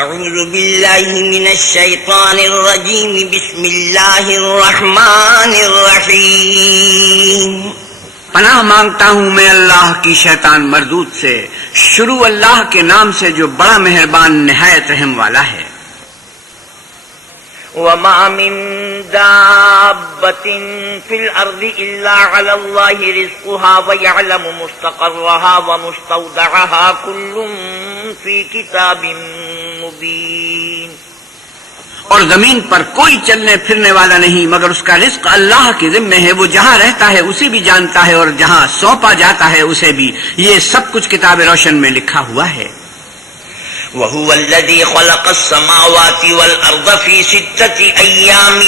اعوذ باللہ من الشیطان الرجیم بسم اللہ الرحمن الرحیم پناہ مانگتا ہوں میں اللہ کی شیطان مردود سے، شروع اللہ کے نام سے جو بڑا مہربان نہایت رحم والا ہے۔ وما من دابة في الأرض إلا على الله رزقها ويعلم مستقرها ومستودعها كل في كتاب مبين۔ اور زمین پر کوئی چلنے پھرنے والا نہیں مگر اس کا رزق اللہ کے ذمہ ہے، وہ جہاں رہتا ہے اسے بھی جانتا ہے اور جہاں سونپا جاتا ہے اسے بھی، یہ سب کچھ کتاب روشن میں لکھا ہوا ہے۔ وهو الذي خلق السماوات والأرض في 6 أيام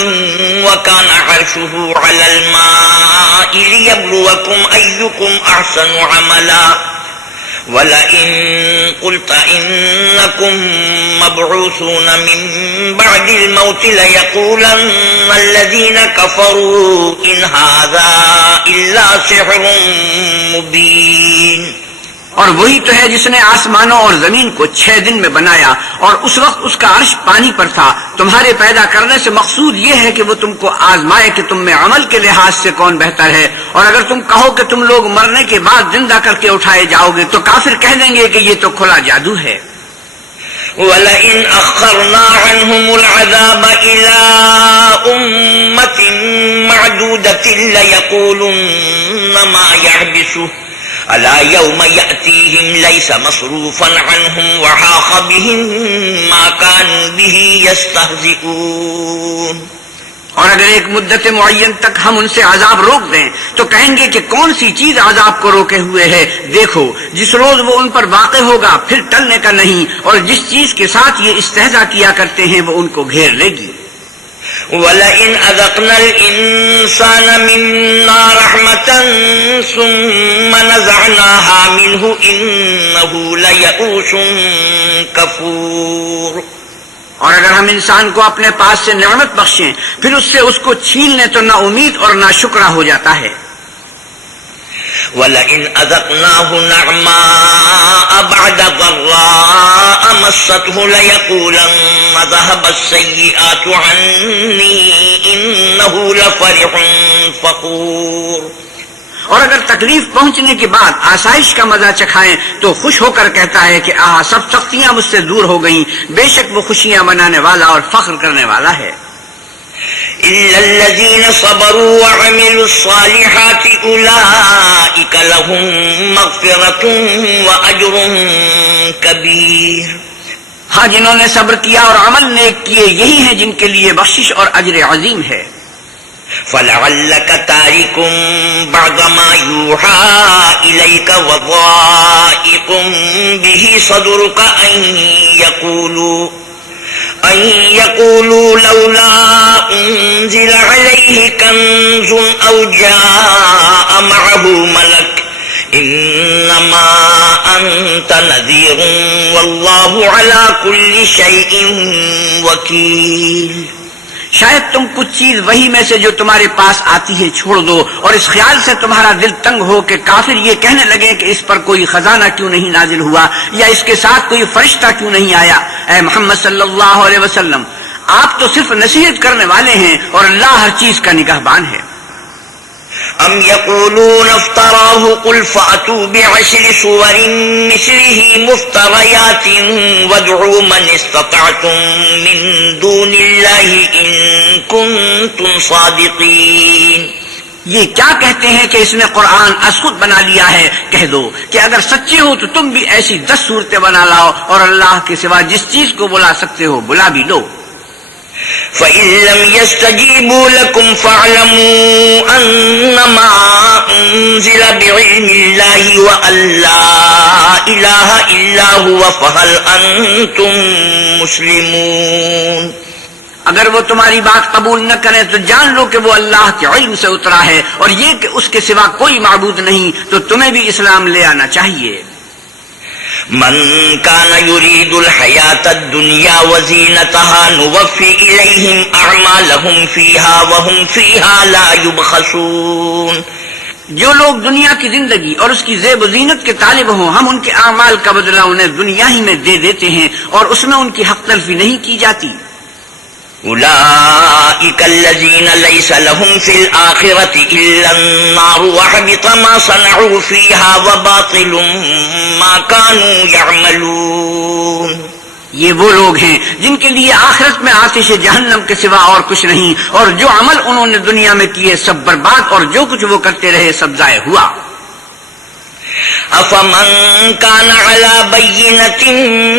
وكان عرشه على الماء ليبلوكم أيكم أحسن عملا ولئن قلت إنكم مبعوثون من بعد الموت ليقولن الذين كفروا إن هذا إلا سحر مبين۔ اور وہی تو ہے جس نے آسمانوں اور زمین کو 6 دن میں بنایا، اور اس وقت اس کا عرش پانی پر تھا۔ تمہارے پیدا کرنے سے مقصود یہ ہے کہ وہ تم کو آزمائے کہ تم میں عمل کے لحاظ سے کون بہتر ہے، اور اگر تم کہو کہ تم لوگ مرنے کے بعد زندہ کر کے اٹھائے جاؤ گے تو کافر کہہ دیں گے کہ یہ تو کھلا جادو ہے۔ وَلَئِنْ أَخَّرْنَا عَنْهُمُ الْعَذَابَ إِلَىٰ أُمَّةٍ مَّعْدُودَةٍ لَيَقُولُنَّ مَا يَحْبِسُهُ أَلَا يَوْمَ يَأْتِيهِمْ لَيْسَ مَصْرُوفًا عَنْهُمْ وَحَاقَ بِهِم مَّا كَانُوا بِهِ يَسْتَهْزِئُونَ۔ اور اگر ایک مدت معین تک ہم ان سے عذاب روک دیں تو کہیں گے کہ کون سی چیز عذاب کو روکے ہوئے ہے، دیکھو جس روز وہ ان پر واقع ہوگا پھر ٹلنے کا نہیں، اور جس چیز کے ساتھ یہ استہزا کیا کرتے ہیں وہ ان کو گھیر لے گی۔ وَلَئِنْ أَذَقْنَا الْإِنسَانَ مِنَّا رَحْمَةً ثُمَّ نَزَعْنَاهَا مِنْهُ إِنَّهُ لَيَئُوسٌ كَفُورٌ۔ اور اگر ہم انسان کو اپنے پاس سے نعمت بخشیں پھر اس سے اس کو چھین لیں تو نا امید اور نا شکرہ ہو جاتا ہے۔ وَلَئِنْ أَذَقْنَاهُ نَعْمَاءَ بَعْدَ ضَرَّاءَ مَسَّتْهُ لَيَقُولَنَّ ذَهَبَ السَّيِّئَاتُ عَنِّي إِنَّهُ لَفَرِحٌ فَخُورٌ۔ اور اگر تکلیف پہنچنے کے بعد آسائش کا مزہ چکھائیں تو خوش ہو کر کہتا ہے کہ سب سختیاں مجھ سے دور ہو گئیں، بے شک وہ خوشیاں منانے والا اور فخر کرنے والا ہے۔ إِلَّا الَّذِينَ صَبَرُوا وَعَمِلُوا الصَّالِحَاتِ أُولَئِكَ لَهُم مَّغْفِرَةٌ وَأَجْرٌ كَبِيرٌ۔ ہاں جنہوں نے صبر کیا اور عمل نیک کیے یہی ہیں جن کے لیے بخشش اور اجر عظیم ہے۔ فَلَعَلَّكَ تَارِكٌ بَعْضَ مَا يُوحَىٰ إِلَيْكَ وَضَائِقٌ بِهِ صَدْرُكَ أَن يَقُولُوا لَوْلَا أُنزِلَ عَلَيْهِ كَنزٌ أَوْ جَاءَ مَعَهُ مَلَكٌ إِنَّمَا أَنتَ نَذِيرٌ وَاللَّهُ عَلَىٰ كُلِّ شَيْءٍ وَكِيلٌ۔ شاید تم کچھ چیز وہی میں سے جو تمہارے پاس آتی ہے چھوڑ دو، اور اس خیال سے تمہارا دل تنگ ہو کہ کافر یہ کہنے لگے کہ اس پر کوئی خزانہ کیوں نہیں نازل ہوا یا اس کے ساتھ کوئی فرشتہ کیوں نہیں آیا۔ اے محمد صلی اللہ علیہ وسلم، آپ تو صرف نصیحت کرنے والے ہیں اور اللہ ہر چیز کا نگہبان ہے۔ أَمْ يَقُولُونَ افْتَرَاهُ قُلْ فَأْتُوا بِعَشْرِ سُوَرٍ مِثْلِهِ مُفْتَرَيَاتٍ وَادْعُوا مَنِ اسْتَطَعْتُم مِّن دُونِ اللَّهِ إِن كُنتُمْ صَادِقِينَ۔ یہ کیا کہتے ہیں کہ اس نے قرآن از خود بنا لیا ہے؟ کہہ دو کہ اگر سچے ہو تو تم بھی ایسی 10 صورتیں بنا لاؤ اور اللہ کے سوا جس چیز کو بلا سکتے ہو بلا بھی لو۔ فَإِن لَّمْ يَسْتَجِيبُوا لَكُمْ فَاعْلَمُوا أَنَّمَا أُنزِلَ بِعِلْمِ اللَّهِ وَأَن لَّا إِلَٰهَ إِلَّا هُوَ فَهَلْ أَنتُم مُّسْلِمُونَ۔ اگر وہ تمہاری بات قبول نہ کریں تو جان لو کہ وہ اللہ کے علم سے اترا ہے، اور یہ کہ اس کے سوا کوئی معبود نہیں، تو تمہیں بھی اسلام لے آنا چاہیے۔ من كان يريد الحياة الدنيا وزينتها نوفي إليهم أعمالهم فيها وهم فيها لا يبخسون۔ جو لوگ دنیا کی زندگی اور اس کی زیب و زینت کے طالب ہوں، ہم ان کے اعمال کا بدلہ انہیں دنیا ہی میں دے دیتے ہیں اور اس میں ان کی حق تلفی نہیں کی جاتی۔ أولئك الذين ليس لهم في الآخرة إلا النار وحبط ما صنعوا فيها وباطل ما كانوا يعملون۔ یہ وہ لوگ ہیں جن کے لیے آخرت میں آتش جہنم کے سوا اور کچھ نہیں، اور جو عمل انہوں نے دنیا میں کیے سب برباد، اور جو کچھ وہ کرتے رہے سب ضائع ہوا۔ أفمن كان على بينة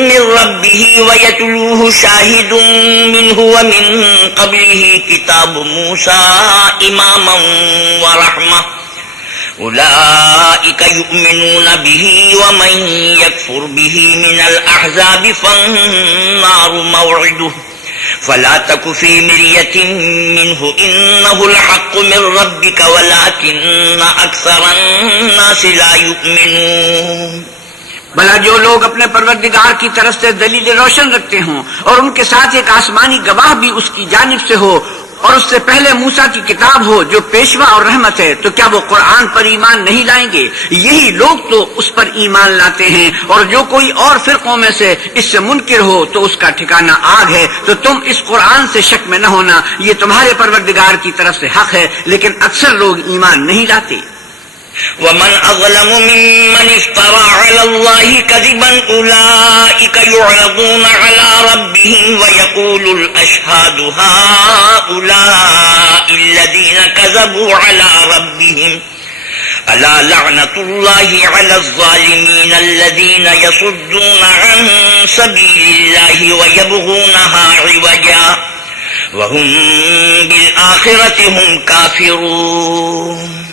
من ربه ويتلوه شاهد منه ومن قبله كتاب موسى إماما ورحمة أولئك يؤمنون به ومن يكفر به من الأحزاب فالنار موعده فلا تك في مرية منه إنه الحق من ربك ولكن أكثر الناس لا يؤمنون۔ بھلا جو لوگ اپنے پروردگار کی طرف سے دلیل روشن رکھتے ہوں اور ان کے ساتھ ایک آسمانی گواہ بھی اس کی جانب سے ہو اور اس سے پہلے موسیٰ کی کتاب ہو جو پیشوا اور رحمت ہے، تو کیا وہ قرآن پر ایمان نہیں لائیں گے؟ یہی لوگ تو اس پر ایمان لاتے ہیں، اور جو کوئی اور فرقوں میں سے اس سے منکر ہو تو اس کا ٹھکانہ آگ ہے۔ تو تم اس قرآن سے شک میں نہ ہونا، یہ تمہارے پروردگار کی طرف سے حق ہے، لیکن اکثر لوگ ایمان نہیں لاتے۔ ومن أظلم ممن افترى على الله كذبا أولئك يعرضون على ربهم ويقول الأشهاد هؤلاء الذين كذبوا على ربهم ألا لعنة الله على الظالمين الذين يصدون عن سبيل الله ويبغونها عوجا وهم بالآخرة هم كافرون۔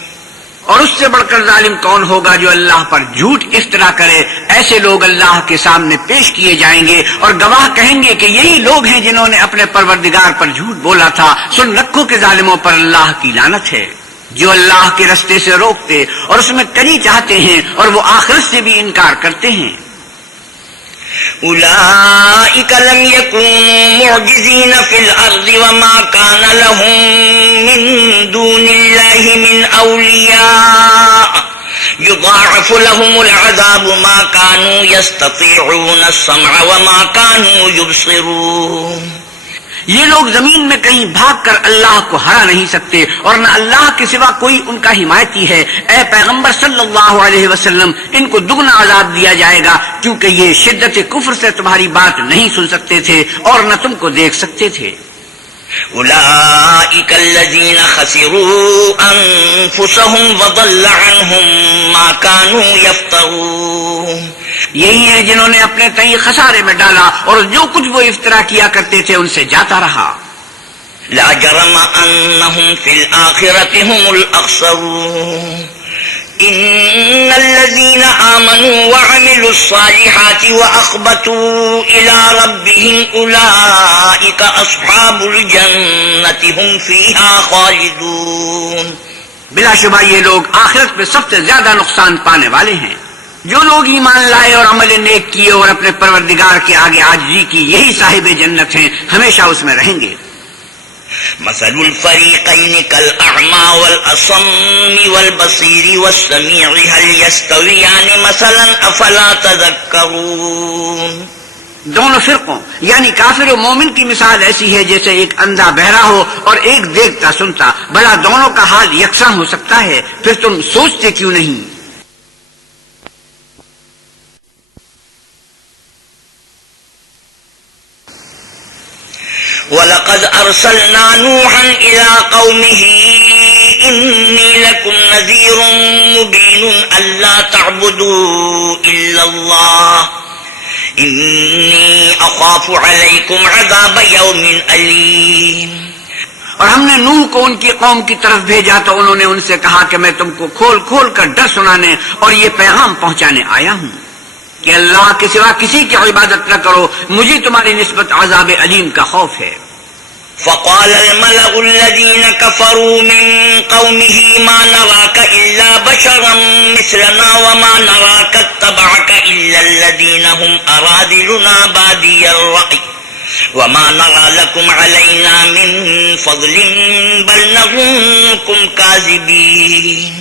اور اس سے بڑھ کر ظالم کون ہوگا جو اللہ پر جھوٹ افترا کرے؟ ایسے لوگ اللہ کے سامنے پیش کیے جائیں گے اور گواہ کہیں گے کہ یہی لوگ ہیں جنہوں نے اپنے پروردگار پر جھوٹ بولا تھا۔ سن رکھو کہ ظالموں پر اللہ کی لعنت ہے، جو اللہ کے رستے سے روکتے اور اس میں کری چاہتے ہیں اور وہ آخرت سے بھی انکار کرتے ہیں۔ أولئك لم يكونوا معجزين في الأرض وما كان لهم من دون الله من أولياء يضاعف لهم العذاب ما كانوا يستطيعون السمع وما كانوا يبصرون۔ یہ لوگ زمین میں کہیں بھاگ کر اللہ کو ہرا نہیں سکتے اور نہ اللہ کے سوا کوئی ان کا حمایتی ہے۔ اے پیغمبر صلی اللہ علیہ وسلم، ان کو دگنا عذاب دیا جائے گا کیونکہ یہ شدت کفر سے تمہاری بات نہیں سن سکتے تھے اور نہ تم کو دیکھ سکتے تھے۔ أولئك الذين خسروا أنفسهم وضل عنهم ما كانوا يفترون۔ یہی ہیں جنہوں نے اپنے تئیں خسارے میں ڈالا اور جو کچھ وہ افطرا کیا کرتے تھے ان سے جاتا رہا۔ لا جرم أنهم في الآخرة هم الأخسرون إن الذين آمنوا وعملوا الصالحات وأخبتوا إلى ربهم أولئك أصحاب الجنة هم فيها خالدون۔ بلا شبہ یہ لوگ آخرت میں سب سے زیادہ نقصان پانے والے ہیں۔ جو لوگ ایمان لائے اور عمل نیک کیے اور اپنے پروردگار کے آگے عاجزی کی، یہی صاحب جنت ہیں، ہمیشہ اس میں رہیں گے۔ مثل الفريقين كالأعمى والأصم والبصير والسميع هل يستويان مثلا أفلا تذكرون۔ دونوں فرقوں یعنی کافر و مومن کی مثال ایسی ہے جیسے ایک اندھا بہرا ہو اور ایک دیکھتا سنتا، بھلا دونوں کا حال یکساں ہو سکتا ہے؟ پھر تم سوچتے کیوں نہیں؟ وَلَقَدْ أَرْسَلْنَا نُوحًا إِلَىٰ قَوْمِهِ إِنِّي لَكُمْ نَذِيرٌ مُّبِينٌ أَلَّا تَعْبُدُوا إِلَّا اللَّهَ إِنِّي أَخَافُ عَلَيْكُمْ عَذَابَ يَوْمٍ أَلِيمٍ۔ اور ہم نے نوح کو ان کی قوم کی طرف بھیجا تو انہوں نے ان سے کہا کہ میں تم کو کھول کھول کر ڈر سنانے اور یہ پیغام پہنچانے آیا ہوں کہ اللہ کے سوا کسی کی عبادت نہ کرو، مجھے تمہاری نسبت عذاب علیم کا خوف ہے۔ فقال الملأ الذين كفروا من قومه ما نراك إلا بشرا مثلنا وما نراك اتبعك إلا الذين هم أرادلنا بادي الرأي وما نرى لكم علينا من فضل بل نظنكم كاذبين۔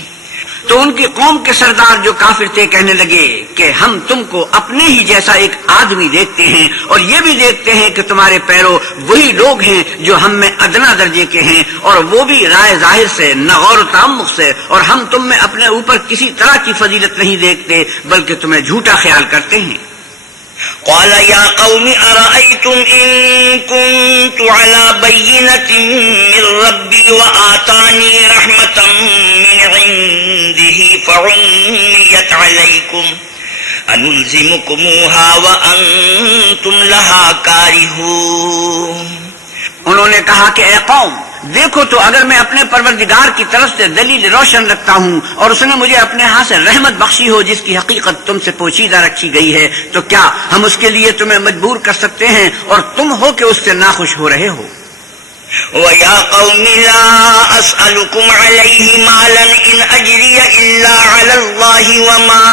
تو ان کی قوم کے سردار جو کافر تھے کہنے لگے کہ ہم تم کو اپنے ہی جیسا ایک آدمی دیکھتے ہیں اور یہ بھی دیکھتے ہیں کہ تمہارے پیرو وہی لوگ ہیں جو ہم میں ادنا درجے کے ہیں، اور وہ بھی رائے ظاہر سے، نہ غور و تعمق سے، اور ہم تم میں اپنے اوپر کسی طرح کی فضیلت نہیں دیکھتے بلکہ تمہیں جھوٹا خیال کرتے ہیں۔ قال يا قوم أرأيتم إن كنت على بينة من ربي وآتاني رحمة من عنده فعميت عليكم أنلزمكموها وأنتم لها كارهون۔ انہوں نے کہا کہ اے قوم، دیکھو تو اگر میں اپنے پروردگار کی طرف سے دلیل روشن رکھتا ہوں اور اس نے مجھے اپنے ہاں سے رحمت بخشی ہو جس کی حقیقت تم سے پوشیدہ رکھی گئی ہے، تو کیا ہم اس کے لیے تمہیں مجبور کر سکتے ہیں اور تم ہو کہ اس سے ناخوش ہو رہے ہو؟ وَيَا قَوْمِ لَا أَسْأَلُكُمْ عَلَيْهِ مَالًا إِنْ أَجْرِيَ إِلَّا عَلَى اللَّهِ وَمَا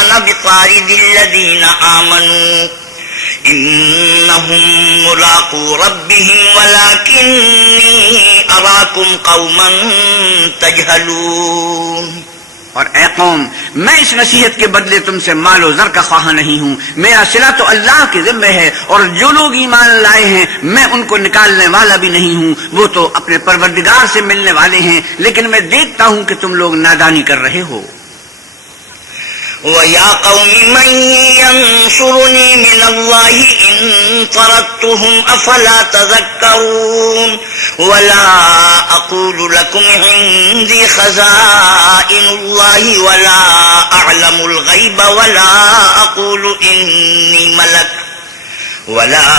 أَنَا بِطَارِدِ الَّذِينَ آمَنُوا إِنَّهُمْ مُلَاقُو رَبِّهِمْ وَلَكِنِّي أَرَاكُمْ قَوْمًا تَجْهَلُونَ۔ اور اے قوم، میں اس نصیحت کے بدلے تم سے مال و زر کا خواہاں نہیں ہوں، میرا صلہ تو اللہ کے ذمہ ہے، اور جو لوگ ایمان لائے ہیں میں ان کو نکالنے والا بھی نہیں ہوں، وہ تو اپنے پروردگار سے ملنے والے ہیں، لیکن میں دیکھتا ہوں کہ تم لوگ نادانی کر رہے ہو۔ وَيَا قَوْمِ مَنْ يَنْصُرُنِي مِنَ اللَّهِ إِنْ طَرَدتُّهُمْ أَفَلَا تَذَكَّرُونَ وَلَا أَقُولُ لَكُمْ عِنْدِي خَزَائِنُ اللَّهِ وَلَا أَعْلَمُ الْغَيْبَ وَلَا أَقُولُ إِنِّي مَلَكٌ وَلَا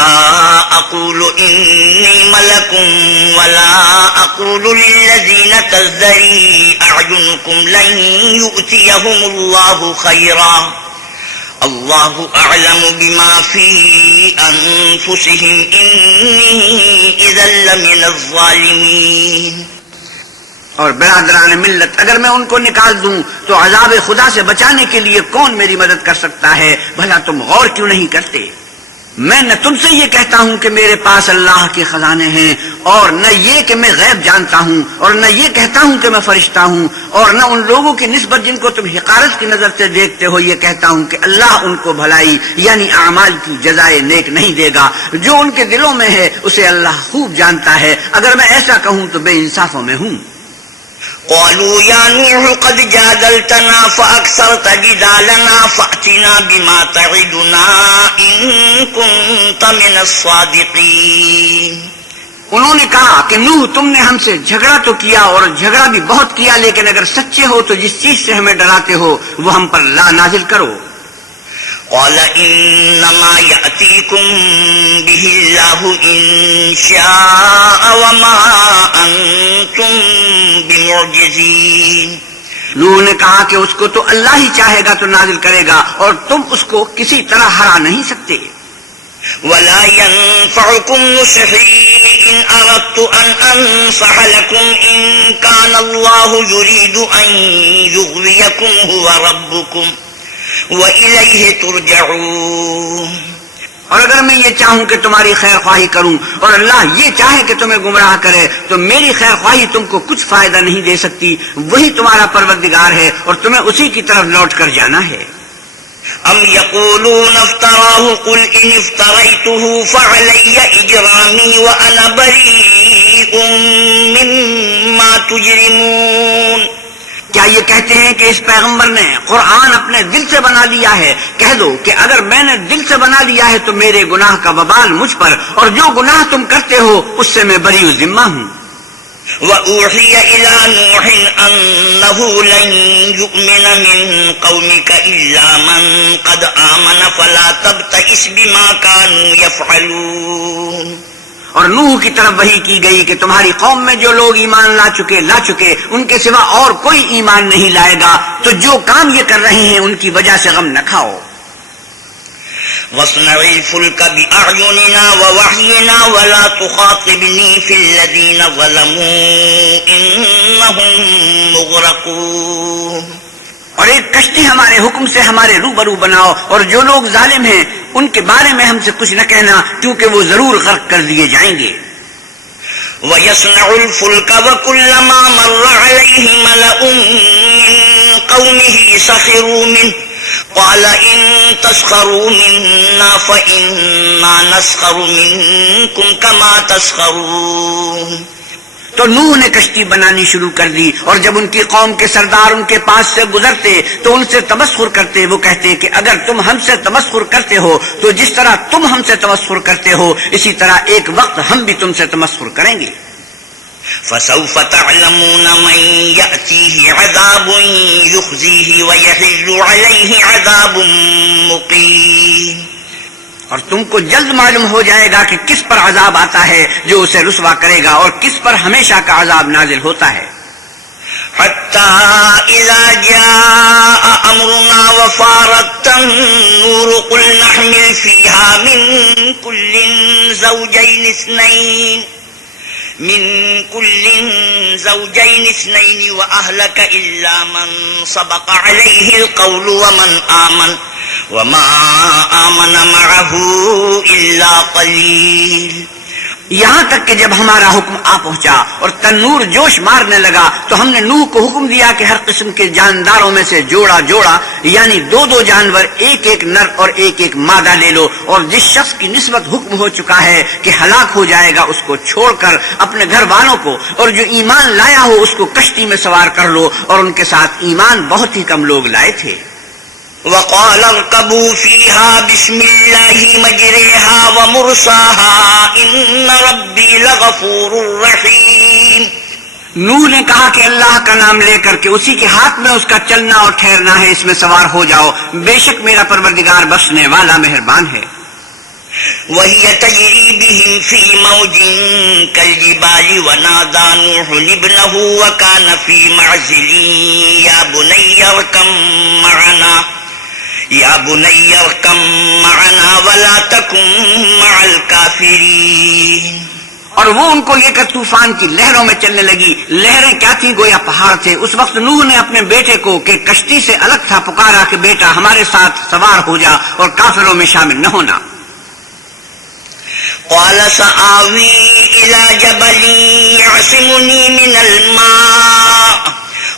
أَقُولُ لِلَّذِينَ تَزْدَرِي أَعْيُنُكُمْ لَنْ يُؤْتِيَهُمُ اللَّهُ خَيْرًا اللَّهُ أَعْلَمُ بِمَا فِي أَنفُسِهِمْ إِنِّي إِذًا لَّمِنَ الظَّالِمِينَ۔ اور برادران ملت، اگر میں ان کو نکال دوں تو عذاب خدا سے بچانے کے لیے کون میری مدد کر سکتا ہے؟ بھلا تم غور کیوں نہیں کرتے؟ میں نہ تم سے یہ کہتا ہوں کہ میرے پاس اللہ کے خزانے ہیں، اور نہ یہ کہ میں غیب جانتا ہوں، اور نہ یہ کہتا ہوں کہ میں فرشتہ ہوں، اور نہ ان لوگوں کی نسبت جن کو تم حقارت کی نظر سے دیکھتے ہو یہ کہتا ہوں کہ اللہ ان کو بھلائی یعنی اعمال کی جزائے نیک نہیں دے گا۔ جو ان کے دلوں میں ہے اسے اللہ خوب جانتا ہے، اگر میں ایسا کہوں تو بے انصافوں میں ہوں۔ قالوا يا نوح قد جادلتنا فأكثرت جدالنا فأتنا بما تعدنا إن كنت من الصادقين۔ انہوں نے کہا کہ نوح، تم نے ہم سے جھگڑا تو کیا اور جھگڑا بھی بہت کیا، لیکن اگر سچے ہو تو جس چیز سے ہمیں ڈراتے ہو وہ ہم پر لا نازل کرو۔ قال إنما يأتيكم به الله إن شاء وما أنتم بمعجزين۔ نوح نے کہا کہ اس کو تو اللہ ہی چاہے گا تو نازل کرے گا، اور تم اس کو کسی طرح ہرا نہیں سکتے۔ ولا ينفعكم نصحي إن أردت أن أنصح لكم إن كان الله يريد أن يغويكم هو ربكم وَإِلَيْهِ تُرْجَعُونَ۔ اور اگر میں یہ چاہوں کہ تمہاری خیر خواہی کروں اور اللہ یہ چاہے کہ تمہیں گمراہ کرے تو میری خیر خواہی تم کو کچھ فائدہ نہیں دے سکتی، وہی تمہارا پروردگار ہے اور تمہیں اسی کی طرف لوٹ کر جانا ہے۔ ام يقولون افتراه قل ان افتريته فعلي اجرامي وانا بريء مما تجرمون۔ کیا یہ کہتے ہیں کہ اس پیغمبر نے قرآن اپنے دل سے بنا لیا ہے؟ کہہ دو کہ اگر میں نے دل سے بنا لیا ہے تو میرے گناہ کا وبال مجھ پر، اور جو گناہ تم کرتے ہو اس سے میں بری و ذمہ ہوں۔ وَأُوحِيَ إِلَى نُوحٍ أَنَّهُ لَن يُؤْمِنَ مِن قَوْمِكَ إِلَّا مَن قَدْ آمَنَ فَلَا تَبْتَئِسْ بِمَا كَانُوا يَفْعَلُونَ۔ اور نوح کی طرف وحی کی گئی کہ تمہاری قوم میں جو لوگ ایمان لا چکے ان کے سوا اور کوئی ایمان نہیں لائے گا، تو جو کام یہ کر رہے ہیں ان کی وجہ سے غم نہ کھاؤ۔ وَاصْنَعِ الْفُلْكَ بِأَعْيُنِنَا وَوَحْيِنَا وَلَا تُخَاطِبْنِي فِي الَّذِينَ ظَلَمُوا إِنَّهُمْ مُغْرَقُونَ۔ اور ایک کشتی ہمارے حکم سے ہمارے روبرو بناؤ، اور جو لوگ ظالم ہیں ان کے بارے میں ہم سے کچھ نہ کہنا، کیونکہ وہ ضرور غرق کر دیے جائیں گے۔ وَيَصْنَعُ الْفُلْكَ وَكُلَّمَا مَرَّ عَلَيْهِ مَلَأٌ مِّن قومه سخروا منه قال إن تسخروا منا فإنا نسخر منكم كما تسخرون. تو نوح نے کشتی بنانی شروع کر دی، اور جب ان کی قوم کے سردار ان کے پاس سے گزرتے تو ان سے تمسخر کرتے. وہ کہتے کہ اگر تم ہم سے تمسخر کرتے ہو تو جس طرح تم ہم سے تمسخر کرتے ہو اسی طرح ایک وقت ہم بھی تم سے تمسخر کریں گے. فسوف تعلمون من يأتيه عذاب يخزيه ويحل عليه عذاب مقيم. اور تم کو جلد معلوم ہو جائے گا کہ کس پر عذاب آتا ہے جو اسے رسوا کرے گا اور کس پر ہمیشہ کا عذاب نازل ہوتا ہے. حتى إذا جاء أمرنا وفارت النور قل نحمل فيها من كل زوجين اثنين وأهلك إلا من سبق عليه القول وما آمن معه إلا قليل. یہاں تک کہ جب ہمارا حکم آ پہنچا اور تنور جوش مارنے لگا تو ہم نے نوح کو حکم دیا کہ ہر قسم کے جانداروں میں سے جوڑا یعنی 2 جانور، ایک نر اور ایک مادہ لے لو، اور جس شخص کی نسبت حکم ہو چکا ہے کہ ہلاک ہو جائے گا اس کو چھوڑ کر اپنے گھر والوں کو، اور جو ایمان لایا ہو اس کو کشتی میں سوار کر لو. اور ان کے ساتھ ایمان بہت ہی کم لوگ لائے تھے. وقال اركبوا فيها بسم الله مجريها ومرساها إن ربي لغفور رحيم. نوح نے کہا کہ اللہ کا نام لے کر کے اسی کے ہاتھ میں اس کا چلنا اور ٹھہرنا ہے، اس میں سوار ہو جاؤ، بے شک میرا پروردگار بخشنے والا مہربان ہے. وهي تجري بهم في موج كالجبال ونادى نوح ابنه وكان في معزل يا بني اركم معنا ولا تكن مع الكافرين. اور وہ ان کو لے کر طوفان کی لہروں میں چلنے لگی. لہریں کیا تھیں؟ گویا پہاڑ تھے. اس وقت نوح نے اپنے بیٹے کو کہ کشتی سے الگ تھا پکارا کہ بیٹا ہمارے ساتھ سوار ہو جا اور کافروں میں شامل نہ ہونا. قال سآوي إلى جبل يعصمني من الماء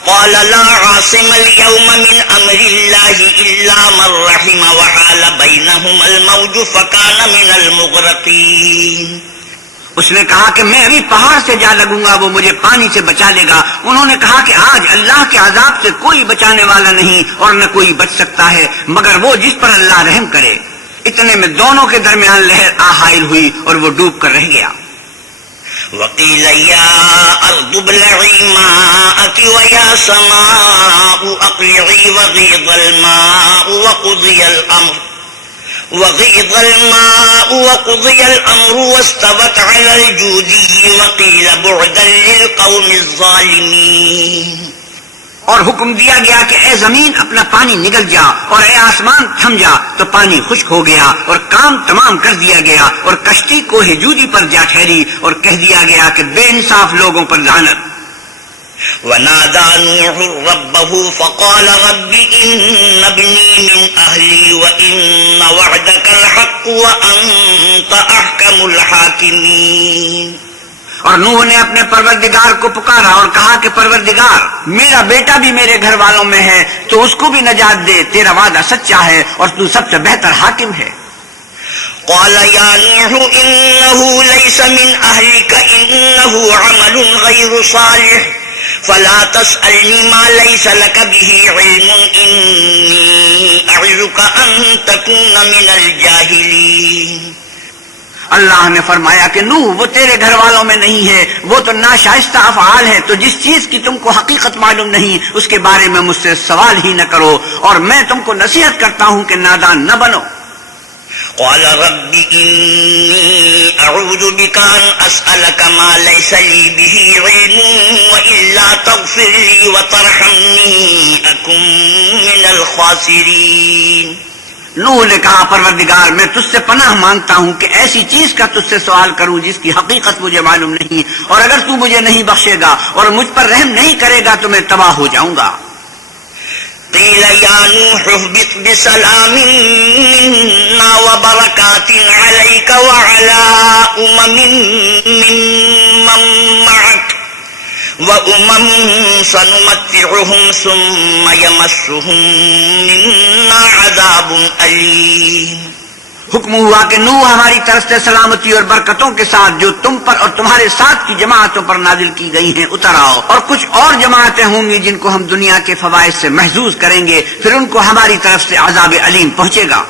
قال لا عاصم اليوم من أمر الله إلا من رحم وحال بينهما الموج فكان من المغرقين. اس نے کہا کہ میں ابھی پہاڑ سے جا لگوں گا، وہ مجھے پانی سے بچا لے گا. انہوں نے کہا کہ آج اللہ کے عذاب سے کوئی بچانے والا نہیں اور نہ کوئی بچ سکتا ہے مگر وہ جس پر اللہ رحم کرے. اتنے میں دونوں کے درمیان لہر حائل ہوئی اور وہ ڈوب کر رہ گیا. وقيل يا أرض ابلعي ماءك ويا سماء أقلعي وغيض الماء وقضي الأمر واستوت على الجودي وقيل بعدا للقوم الظالمين. اور حکم دیا گیا کہ اے زمین اپنا پانی نگل جا اور اے آسمان تھم جا. تو پانی خشک ہو گیا اور کام تمام کر دیا گیا اور کشتی کوہ جودی پر جا ٹھہری اور کہہ دیا گیا کہ بے انصاف لوگوں پر لعنت. ونادى نوح ربه فقال رب إن ابني من أهلي وإن وعدك الحق وأنت أحكم الحاكمين. اور نوح نے اپنے پروردگار کو پکارا اور کہا کہ پروردگار میرا بیٹا بھی میرے گھر والوں میں ہے تو اس کو بھی نجات دے، تیرا وعدہ سچا ہے اور تو سب سے بہتر حاکم ہے. قال يا نوح إنه ليس من أهلك إنه عمل غير صالح فلا تسألني ما ليس لك به علم إني أعظك أن تكون من الجاهلين. اللہ نے فرمایا کہ نوح وہ تیرے گھر والوں میں نہیں ہے، وہ تو ناشائستہ افعال ہے، تو جس چیز کی تم کو حقیقت معلوم نہیں اس کے بارے میں مجھ سے سوال ہی نہ کرو، اور میں تم کو نصیحت کرتا ہوں کہ نادان نہ بنو. قال رب إني أعوذ بك أن أسألك ما ليس لي به علم وإلا تغفر لي وترحمني أكن من الخاسرين. نوح نے کہا پروردگار میں تجھ سے پناہ مانگتا ہوں کہ ایسی چیز کا تجھ سے سوال کروں جس کی حقیقت مجھے معلوم نہیں، اور اگر تو مجھے نہیں بخشے گا اور مجھ پر رحم نہیں کرے گا تو میں تباہ ہو جاؤں گا. قيل يا نوح اهبط بسلام منا وبركات عليك وعلى أمم ممن معك وَأُمَمٌ سَنُمَتِّعُهُمْ ثُمَّ يَمَسُّهُم مِّنَّا عَذَابٌ أَلِيمٌ۔ حکم ہوا کہ نوح ہماری طرف سے سلامتی اور برکتوں کے ساتھ جو تم پر اور تمہارے ساتھ کی جماعتوں پر نازل کی گئی ہیں اتر آؤ، اور کچھ اور جماعتیں ہوں گی جن کو ہم دنیا کے فوائد سے محظوظ کریں گے، پھر ان کو ہماری طرف سے عذاب علیم پہنچے گا۔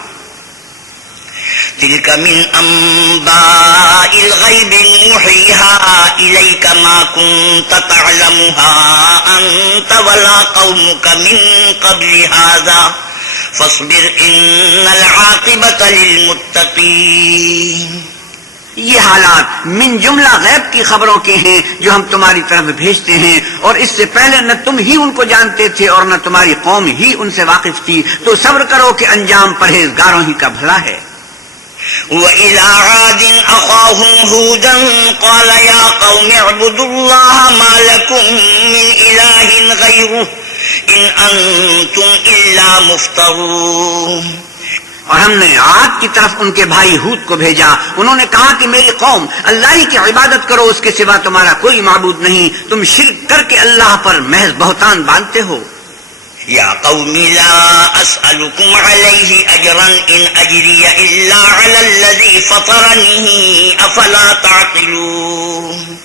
تِلْكَ مِنْ أَنْبَاءِ الْغَيْبِ نُوحِيهَا إِلَيْكَ مَا كُنْتَ تَعْلَمُهَا أَنْتَ وَلَا قَوْمُكَ مِنْ قَبْلِ هَذَا فَاصْبِرْ إِنَّ الْعَاقِبَةَ لِلْمُتَّقِينَ۔ یہ حالات من جملہ غیب کی خبروں کے ہیں جو ہم تمہاری طرف بھیجتے ہیں، اور اس سے پہلے نہ تم ہی ان کو جانتے تھے اور نہ تمہاری قوم ہی ان سے واقف تھی، تو صبر کرو کہ انجام پرہیزگاروں ہی کا بھلا ہے۔ وَإِلَىٰ عَادٍ أَخَاهُمْ هُودًا قَالَ يَا قَوْمِ اعْبُدُوا اللَّهَ مَا لَكُم مِّنْ إِلَٰهٍ غَيْرُهُ إِنْ أَنتُمْ إِلَّا مُفْتَرُونَ۔ اور ہم نے عاد کی طرف ان کے بھائی ہود کو بھیجا، انہوں نے کہا کہ میری قوم اللہ ہی کی عبادت کرو، اس کے سوا تمہارا کوئی معبود نہیں، تم شرک کر کے اللہ پر محض بہتان باندھتے ہو۔ یا قوم لا اسألكم علیہ اجرا ان اجری الا علی الذی فطرنی افلا تعقلون۔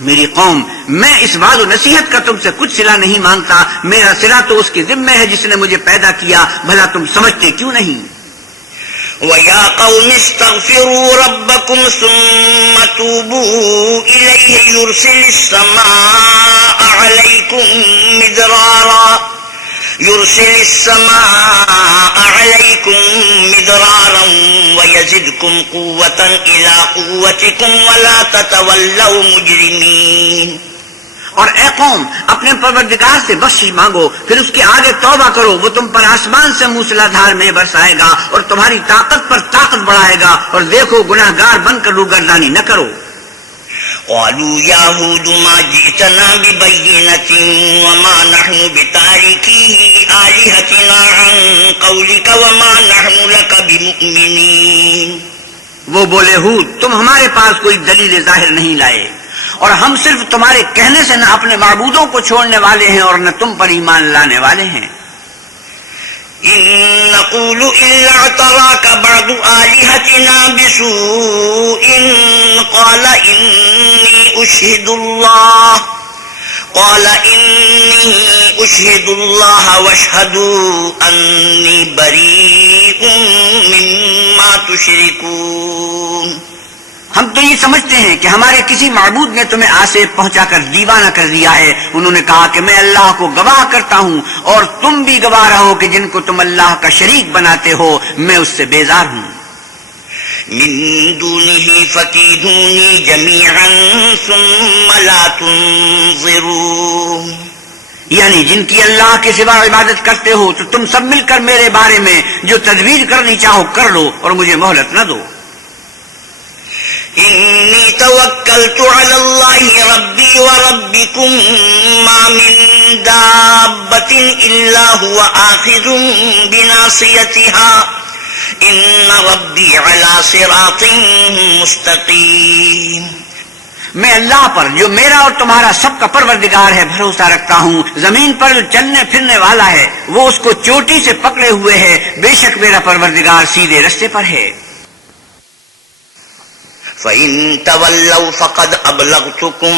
میری قوم، میں اس وعظ و نصیحت کا تم سے کچھ صلہ نہیں مانگتا، میرا صلہ تو اس کے ذمہ ہے جس نے مجھے پیدا کیا، بھلا تم سمجھتے کیوں نہیں؟ وَيَا قَوْمِ اسْتَغْفِرُوا رَبَّكُمْ ثُمَّ تُوبُوا إِلَيْهِ يُرْسِلِ السَّمَاءَ عَلَيْكُمْ مِدْرَارًا وَيَزِدْكُمْ قُوَّةً إِلَىٰ قُوَّتِكُمْ وَلَا تَتَوَلَّوْا مُجْرِمِينَ۔ اور اے قوم، اپنے پروردگار سے بخشش مانگو، پھر اس کے آگے توبہ کرو، وہ تم پر آسمان سے موسلا دھار میں برسائے گا اور تمہاری طاقت پر طاقت بڑھائے گا، اور دیکھو گناہ گار بن کر روگردانی نہ کرو۔ قالوا يا هود ما جئتنا ببينة وما نحن بتاركي آلهتنا عن قولك وما نحن لك بمؤمنين۔ وہ بولے ہود، تم ہمارے پاس کوئی دلیل ظاہر نہیں لائے، اور ہم صرف تمہارے کہنے سے نہ اپنے معبودوں کو چھوڑنے والے ہیں اور نہ تم پر ایمان لانے والے ہیں۔ إن نقول إلا اعتراك بعض آلهتنا بسوء قال إني أشهد الله واشهدوا أني بريء مما تشركون۔ ہم تو یہ سمجھتے ہیں کہ ہمارے کسی معبود نے تمہیں آسیب پہنچا کر دیوانہ کر دیا ہے۔ انہوں نے کہا کہ میں اللہ کو گواہ کرتا ہوں اور تم بھی گواہ رہو کہ جن کو تم اللہ کا شریک بناتے ہو میں اس سے بیزار ہوں۔ من دونه فكيدوني جميعا ثم لا تنظرون۔ یعنی جن کی اللہ کے سوا عبادت کرتے ہو تو تم سب مل کر میرے بارے میں جو تدبیر کرنی چاہو کر لو اور مجھے مہلت نہ دو۔ إني توكلت على الله ربي وربكم ما من دابة إلا هو آخذ بناصيتها إن ربي على صراط مستقيم۔ میں اللہ پر جو میرا اور تمہارا سب کا پروردگار ہے بھروسہ رکھتا ہوں، زمین پر جو چلنے پھرنے والا ہے وہ اس کو چوٹی سے پکڑے ہوئے ہے، بے شک میرا پروردگار سیدھے رستے پر ہے۔ فَإِن تَوَلَّوْا فَقَدْ أَبْلَغْتُكُم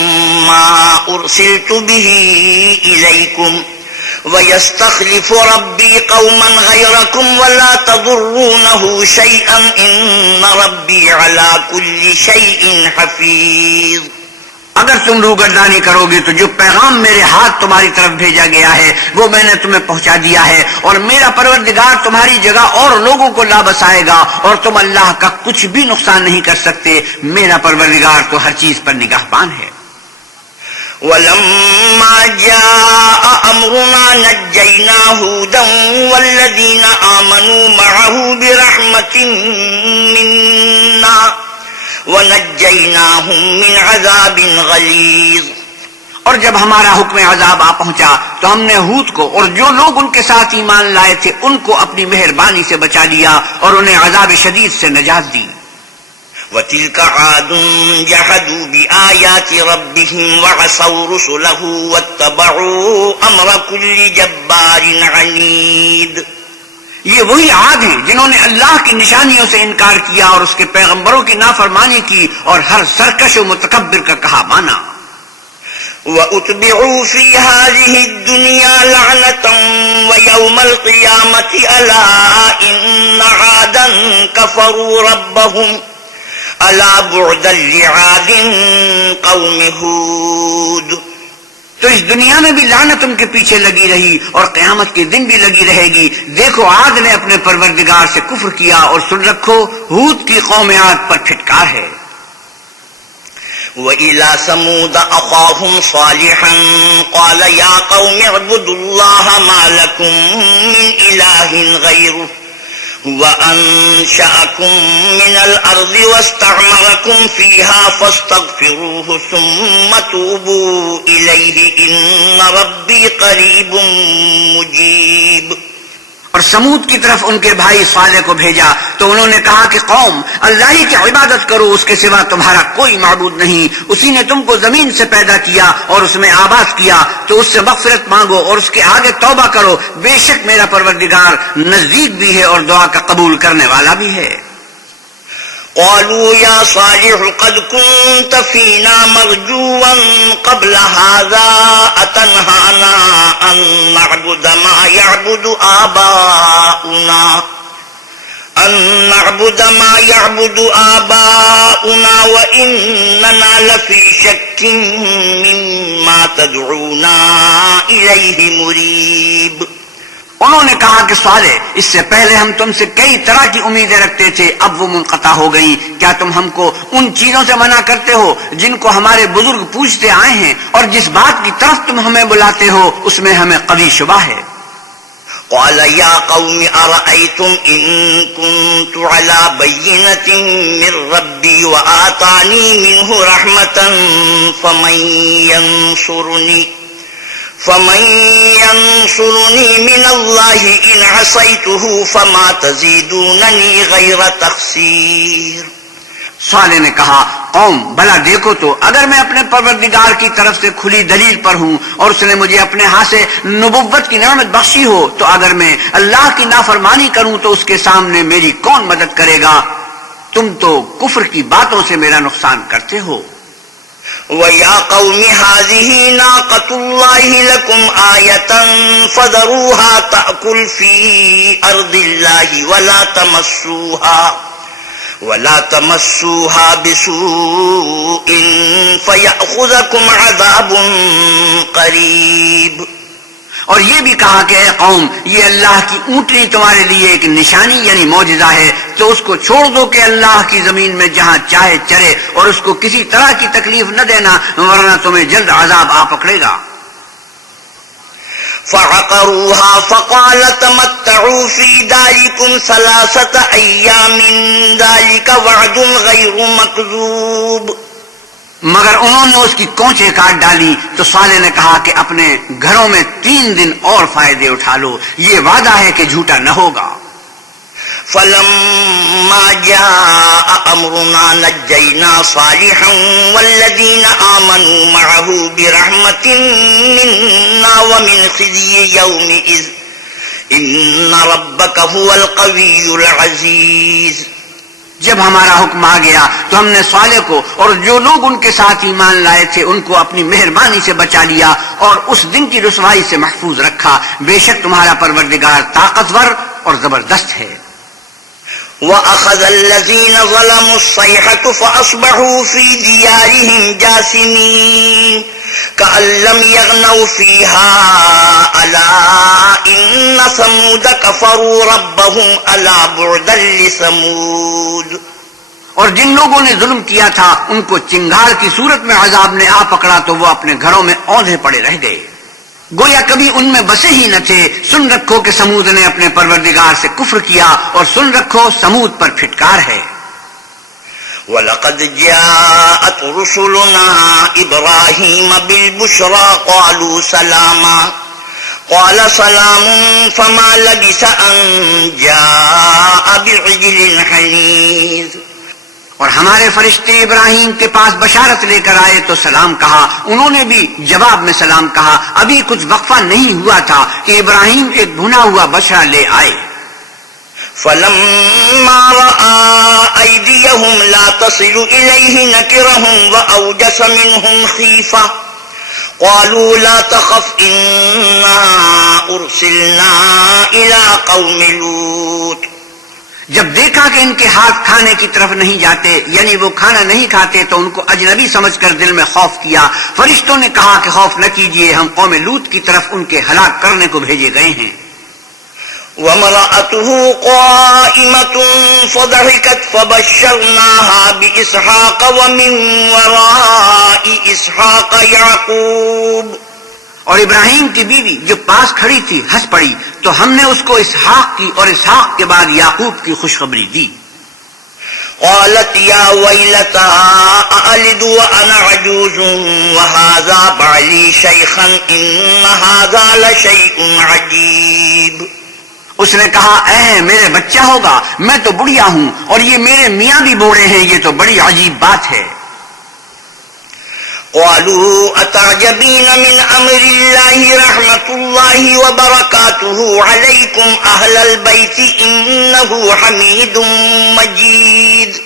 مَّا أُرْسِلْتُ بِهِ إِلَيْكُمْ وَيَسْتَخْلِفُ رَبِّي قَوْمًا غَيْرَكُمْ وَلَا تَضُرُّونَهُ شَيْئًا إِنَّ رَبِّي عَلَىٰ كُلِّ شَيْءٍ حَفِيظٌ۔ اگر تم روگردانی کرو گے تو جو پیغام میرے ہاتھ تمہاری طرف بھیجا گیا ہے وہ میں نے تمہیں پہنچا دیا ہے، اور میرا پروردگار تمہاری جگہ اور لوگوں کو لا بسائے گا، اور تم اللہ کا کچھ بھی نقصان نہیں کر سکتے، میرا پروردگار تو ہر چیز پر نگہبان ہے۔ وَلَمَّا جَاءَ أَمْرُنَا نَجَّيْنَا هُودًا وَالَّذِينَ آمَنُوا مَعَهُ بِرَحْمَةٍ مِّنَّا وَنَجَّيْنَاهُمْ مِنْ عَذَابٍ غَلِيظٍ۔ اور جب ہمارا حکم عذاب آ پہنچا تو ہم نے ہود کو اور جو لوگ ان کے ساتھ ایمان لائے تھے ان کو اپنی مہربانی سے بچا لیا اور انہیں عذاب شدید سے نجات دی۔ وَتِلْكَ عَادٌ جَحَدُوا بِآيَاتِ رَبِّهِمْ وَعَصَوْا رُسُلَهُ وَاتَّبَعُوا أَمْرَ كُلِّ جَبَّارٍ عَنِيدٍ۔ یہ وہی عاد ہیں جنہوں نے اللہ کی نشانیوں سے انکار کیا اور اس کے پیغمبروں کی نافرمانی کی اور ہر سرکش و متکبر کا کہا مانا۔ وَأُتْبِعُوا فِي هَذِهِ الدُّنْيَا لَعْنَةً وَيَوْمَ الْقِيَامَةِ أَلَا إِنَّ عَادًا كَفَرُوا رَبَّهُمْ أَلَا بُعْدًا لِعَادٍ قَوْمِ هُودٍ۔ تو اس دنیا میں بھی لعنت ان کے پیچھے لگی رہی اور قیامت کے دن بھی لگی رہے گی۔ دیکھو عاد نے اپنے پروردگار سے کفر کیا، اور سن رکھو ہود کی قوم عاد پر پھٹکار ہے۔ وَإِلَى ثَمُودَ أَخَاهُمْ صَالِحًا قَالَ يَا قَوْمِ اعْبُدُوا اللَّهَ مَا لَكُمْ مِنْ إِلَٰهٍ غَيْرُهُ وَأَنشَأَكُم مِّنَ الْأَرْضِ وَاسْتَعْمَرَكُمْ فِيهَا فَاسْتَغْفِرُوهُ ثُمَّ تُوبُوا إِلَيْهِ إِنَّ رَبِّي قَرِيبٌ مُّجِيبٌ۔ اور سمود کی طرف ان کے بھائی صالح کو بھیجا تو انہوں نے کہا کہ قوم اللہ ہی کی عبادت کرو، اس کے سوا تمہارا کوئی معبود نہیں، اسی نے تم کو زمین سے پیدا کیا اور اس میں آباد کیا، تو اس سے مغفرت مانگو اور اس کے آگے توبہ کرو، بے شک میرا پروردگار نزدیک بھی ہے اور دعا کا قبول کرنے والا بھی ہے۔ قالوا يا صالح قد كنت فينا مرجوا قبل هذا أتنهانا أن نعبد ما يعبد آباؤنا وإننا لفي شك مما تدعونا إليه مريب۔ انہوں نے کہا کہ صالح اس سے پہلے ہم تم سے کئی طرح کی امیدیں رکھتے تھے، اب وہ منقطع ہو گئیں، کیا تم ہم کو ان چیزوں سے منع کرتے ہو جن کو ہمارے بزرگ پوچھتے آئے ہیں، اور جس بات کی طرف تم ہمیں بلاتے ہو اس میں ہمیں قوی شبہ ہے۔ قال يا قوم أرأيتم إن كنت على بينة من ربي وآتاني منه رحمة فمن ينصرني من الله إن عصيته فما تزيدونني غير تخسير۔ صالح نے کہا قوم بھلا دیکھو تو اگر میں اپنے پروردگار کی طرف سے کھلی دلیل پر ہوں اور اس نے مجھے اپنے ہاتھ سے نبوت کی نعمت بخشی ہو، تو اگر میں اللہ کی نافرمانی کروں تو اس کے سامنے میری کون مدد کرے گا؟ تم تو کفر کی باتوں سے میرا نقصان کرتے ہو۔ وَيَا قَوْمِ هَٰذِهِ نَاقَةُ اللَّهِ لَكُمْ آيَةً فَذَرُوهَا تَأْكُلْ فِي أَرْضِ اللَّهِ وَلَا تَمَسُّوهَا بِسُوءٍ فَيَأْخُذَكُمْ عَذَابٌ قَرِيبٌ۔ اور یہ بھی کہا کہ اے قوم یہ اللہ کی اونٹنی تمہارے لیے ایک نشانی یعنی معجزہ ہے، تو اس کو چھوڑ دو کہ اللہ کی زمین میں جہاں چاہے چرے، اور اس کو کسی طرح کی تکلیف نہ دینا ورنہ تمہیں جلد عذاب آ پکڑے گا۔ فعقروها فقال تمتعوا في داركم 3 أيام ذلك وعد غير مكذوب۔ مگر انہوں نے اس کی کونچیں کاٹ ڈالی تو صالح نے کہا کہ اپنے گھروں میں 3 دن اور فائدے اٹھا لو، یہ وعدہ ہے کہ جھوٹا نہ ہوگا۔ فلما جاء أمرنا نجينا صالحا والذين آمنوا معه برحمة منا ومن خزي يومئذ إن ربك هو القوي العزيز۔ جب ہمارا حکم آ گیا تو ہم نے صالح کو اور جو لوگ ان کے ساتھ ایمان لائے تھے ان کو اپنی مہربانی سے بچا لیا اور اس دن کی رسوائی سے محفوظ رکھا، بے شک تمہارا پروردگار طاقتور اور زبردست ہے۔ وَأَخَذَ الَّذِينَ ظَلَمُوا الصَّيْحَةُ فَأَصْبَحُوا فِي دِيَارِهِمْ جَاثِمِينَ كَأَن لَّمْ يَغْنَوْا فِيهَا أَلَا إِنَّ ثَمُودَ كَفَرُوا رَبَّهُمْ أَلَا بُعْدًا لِّثَمُودَ۔ اور جن لوگوں نے ظلم کیا تھا ان کو چنگھاڑ کی صورت میں عذاب نے آ پکڑا تو وہ اپنے گھروں میں اوندھے پڑے رہ گئے، گویا کبھی ان میں بسے ہی نہ تھے۔ سن رکھو کہ سمود نے اپنے پروردگار سے کفر کیا، اور سن رکھو سمود پر پھٹکار ہے۔ وَلَقَدْ جَاءَتْ رُسُلُنَا إِبْرَاهِيمَ بِالْبُشْرَىٰ قَالُوا سَلَامًا قَالَ سَلَامٌ فَمَا لَبِثَ أَن جَاءَ بِعِجْلٍ حَنِيذٍ۔ اور ہمارے فرشتے ابراہیم کے پاس بشارت لے کر آئے تو سلام کہا، انہوں نے بھی جواب میں سلام کہا۔ ابھی کچھ وقفہ نہیں ہوا تھا کہ ابراہیم ایک بھنا ہوا بچڑا لے آئے۔ فلما رأى أيديهم لا تصل إليه نكرهم وأوجس منهم خيفة قالوا لا تخف إنا أرسلنا إلى قوم لوط۔ جب دیکھا کہ ان کے ہاتھ کھانے کی طرف نہیں جاتے، یعنی وہ کھانا نہیں کھاتے، تو ان کو اجنبی سمجھ کر دل میں خوف کیا۔ فرشتوں نے کہا کہ خوف نہ کیجئے، ہم قوم لوط کی طرف ان کے ہلاک کرنے کو بھیجے گئے ہیں۔ وامرأته قائمة فضحكت فبشرناها بإسحاق ومن وراء إسحاق يعقوب۔ اور ابراہیم کی بیوی جو پاس کھڑی تھی ہنس پڑی، تو ہم نے اس کو اسحاق کی اور اسحاق کے بعد یعقوب کی خوشخبری دی۔ قالت يا ويلتى أألد وأنا عجوز وهذا بعلي شيخا إن هذا لشيء عجيب۔ اس نے کہا اے میرے بچہ ہوگا، میں تو بڑھیا ہوں اور یہ میرے میاں بھی بوڑھے ہیں، یہ تو بڑی عجیب بات ہے۔ قالوا أتعجبين من أمر الله رحمة الله وبركاته عليكم أهل البيت إنه حميد مجيد۔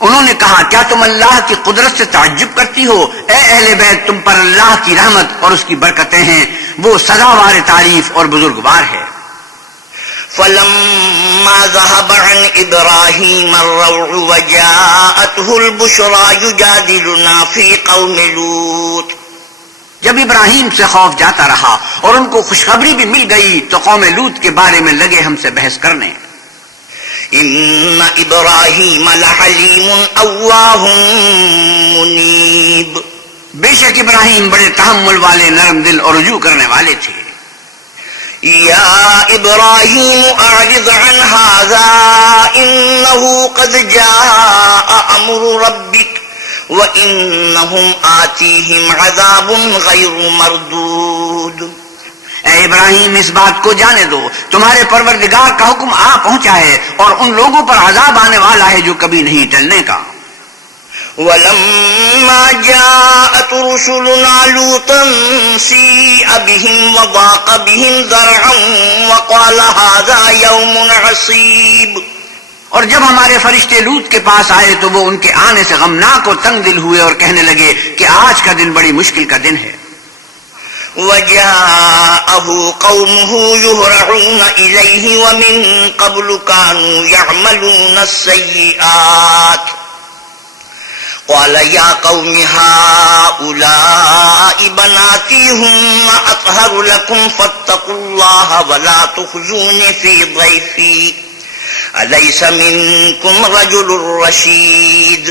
انہوں نے کہا کیا تم اللہ کی قدرت سے تعجب کرتی ہو؟ اے اہل بیت، تم پر اللہ کی رحمت اور اس کی برکتیں ہیں، وہ سزاوار تعریف اور بزرگوار ہے۔ فلما ذهب عن إبراهيم الروع وجاءته البشرى يجادلنا في قوم لوط۔ جب ابراہیم سے خوف جاتا رہا اور ان کو خوشخبری بھی مل گئی تو قوم لوط کے بارے میں لگے ہم سے بحث کرنے۔ إن إبراهيم لحليم أواه منيب۔ بے شک ابراہیم بڑے تحمل والے، نرم دل اور رجوع کرنے والے تھے۔ يا إبراهيم أعرض عن هذا إنه قد جاء أمر ربك وإنهم آتيهم عذاب غير مردود۔ اے ابراہیم اس بات کو جانے دو، تمہارے پروردگار کا حکم آ پہنچا ہے اور ان لوگوں پر عذاب آنے والا ہے جو کبھی نہیں ٹلنے کا۔ ولما جاءت رسلنا لوطا سيء بهم وضاق بهم ذرعا وقال هذا يوم عصيب۔ اور جب ہمارے فرشتے لوط کے پاس آئے تو وہ ان کے آنے سے غمناک اور تنگ دل ہوئے اور کہنے لگے کہ آج کا دن بڑی مشکل کا دن ہے۔ وجاءه قومه يهرعون إليه ومن قبل كانوا يعملون السيئات قال يا قوم هؤلاء بناتي هن أطهر لكم فاتقوا الله ولا تخزوني في ضيفي أليس منكم رجل رشيد۔